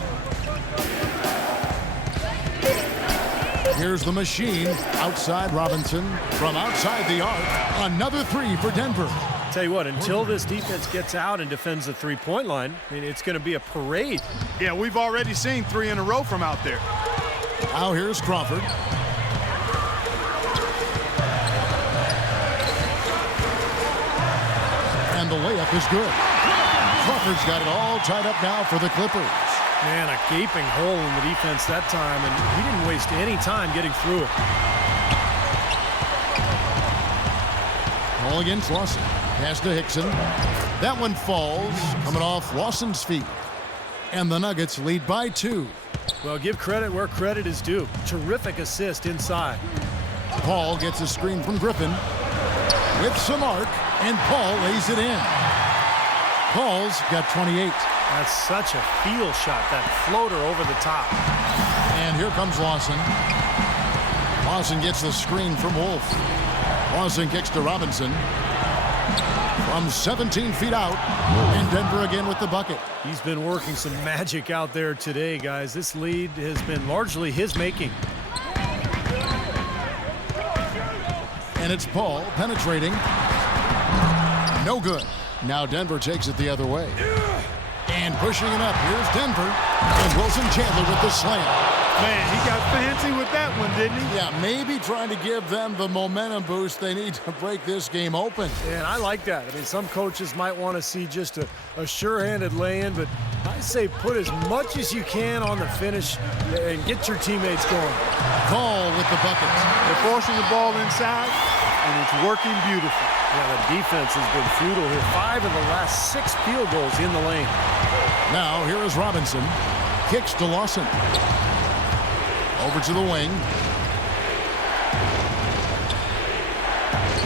Here's the machine. Outside Robinson. From outside the arc. Another three for Denver. Tell you what, until this defense gets out and defends the three-point line, I mean, it's going to be a parade. Yeah, we've already seen 3 in a row from out there. Now here's Crawford. And the layup is good. Crawford's got it all tied up now for the Clippers. Man, a gaping hole in the defense that time, and he didn't waste any time getting through it. Ball against Lawson. Pass to Hickson. That one falls, coming off Lawson's feet. And the Nuggets lead by 2. Well, give credit where credit is due. Terrific assist inside. Paul gets a screen from Griffin. With some arc, and Paul lays it in. Paul's got 28. That's such a feel shot, that floater over the top. And here comes Lawson. Lawson gets the screen from Wolf. Lawson kicks to Robinson. From 17 feet out, and Denver again with the bucket. He's been working some magic out there today, guys. This lead has been largely his making. And it's Paul penetrating. No good. Now Denver takes it the other way. And pushing it up, here's Denver. And Wilson Chandler with the slam. Man, he got fancy with that one, didn't he? Yeah, maybe trying to give them the momentum boost they need to break this game open. And I like that. I mean, some coaches might want to see just a sure-handed lay-in, but I say put as much as you can on the finish and get your teammates going. Paul with the bucket. They're forcing the ball inside, and it's working beautiful. Yeah, the defense has been futile here. 5 of the last 6 field goals in the lane. Now, here is Robinson. Kicks to Lawson. Over to the wing.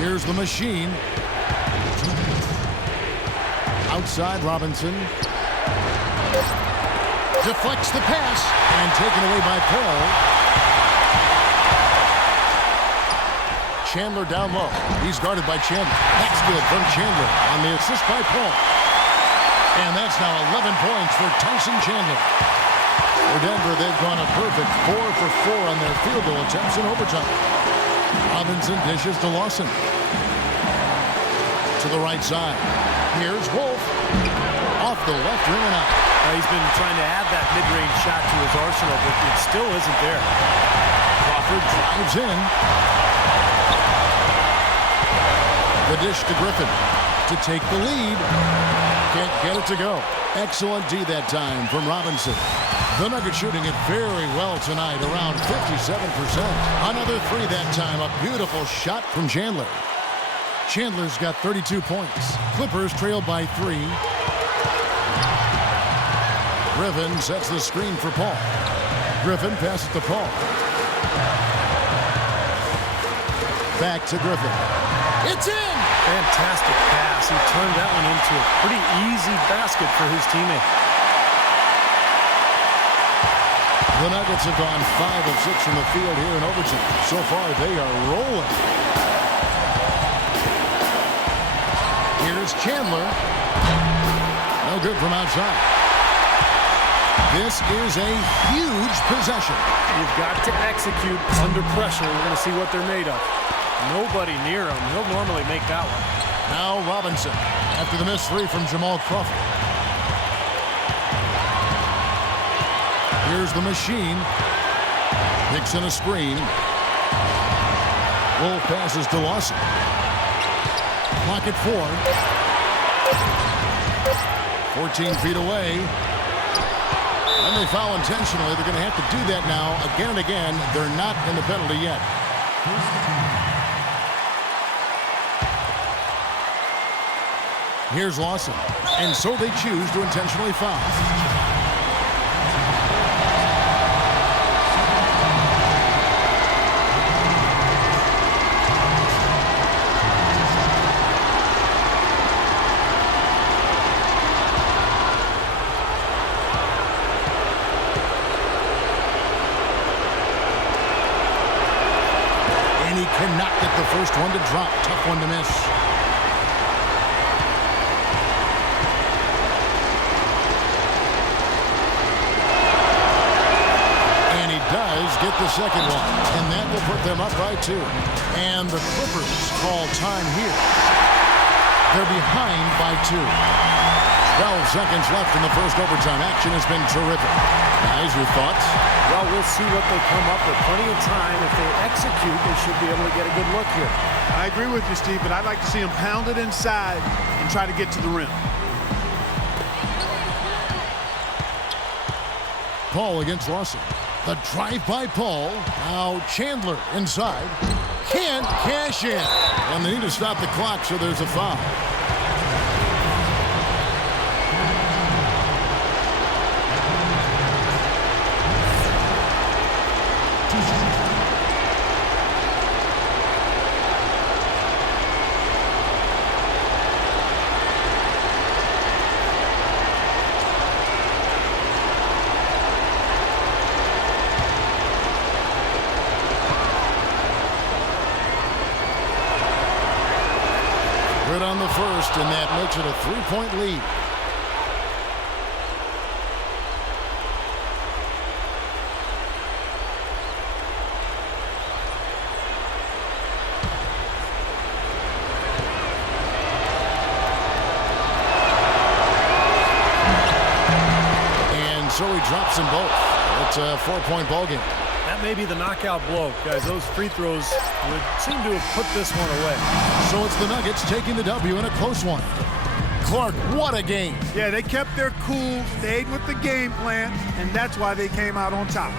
Here's the machine. Outside Robinson. Deflects the pass and taken away by Paul. Chandler down low. He's guarded by Chandler. That's good from Chandler on the assist by Paul. And that's now 11 points for Tyson Chandler. For Denver, they've gone a perfect 4 for 4 on their field goal attempts in overtime. Robinson dishes to Lawson. To the right side. Here's Wolf. Off the left rim and out. He's been trying to add that mid-range shot to his arsenal, but it still isn't there. Crawford drives in. The dish to Griffin to take the lead. Can't get it to go. Excellent D that time from Robinson. The Nuggets shooting it very well tonight, around 57%. Another 3 that time. A beautiful shot from Chandler. Chandler's got 32 points. Clippers trail by 3. Griffin sets the screen for Paul. Griffin passes to Paul. Back to Griffin. It's in! Fantastic pass. He turned that one into a pretty easy basket for his teammate. The Nuggets have gone 5 of 6 from the field here in overtime. So far, they are rolling. Here's Chandler. No good from outside. This is a huge possession. You've got to execute under pressure. We're going to see what they're made of. Nobody near him. He'll normally make that one. Now Robinson after the missed 3 from Jamal Crawford. Here's the machine. Picks in a screen. Wolf passes to Lawson. Pocket 4. 14 feet away. And they foul intentionally. They're going to have to do that now again and again. They're not in the penalty yet. Here's Lawson. And so they choose to intentionally foul. And he cannot get the first one to drop. Tough one to miss. Get the second one, and that will put them up by 2. And the Clippers call time here. They're behind by 2. 12 seconds left in the first overtime. Action has been terrific. Guys, your thoughts? Well, we'll see what they come up with. Plenty of time. If they execute, they should be able to get a good look here. I agree with you, Steve, but I'd like to see them pound it inside and try to get to the rim. Paul against Lawson. The drive by Paul. Now Chandler inside. Can't cash in. And they need to stop the clock, so there's a foul. Good on the first, and that makes it a 3-point lead. And so he drops them both. It's a 4-point ball game. That may be the knockout blow, guys. Those free throws would seem to have put this one away. So it's the Nuggets taking the W in a close one. Clark, what a game. Yeah, they kept their cool, stayed with the game plan, and that's why they came out on top.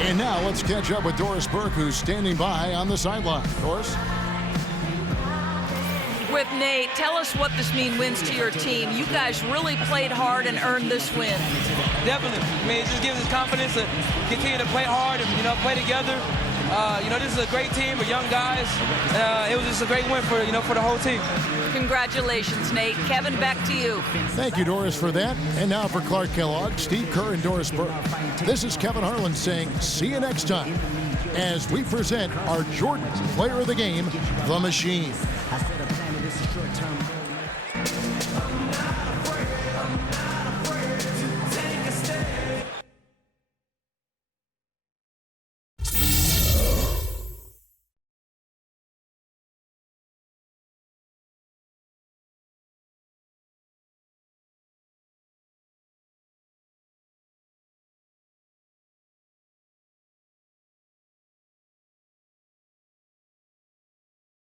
And now let's catch up with Doris Burke, who's standing by on the sideline. Doris? With Nate, tell us what this wins to your team. You guys really played hard and earned this win. Definitely. I mean, it just gives us confidence to continue to play hard and, play together. This is a great team of young guys. It was just a great win for the whole team. Congratulations, Nate. Kevin, back to you. Thank you, Doris, for that. And now for Clark Kellogg, Steve Kerr, and Doris Burke. This is Kevin Harlan saying, see you next time, as we present our Jordan Player of the Game, The Machine.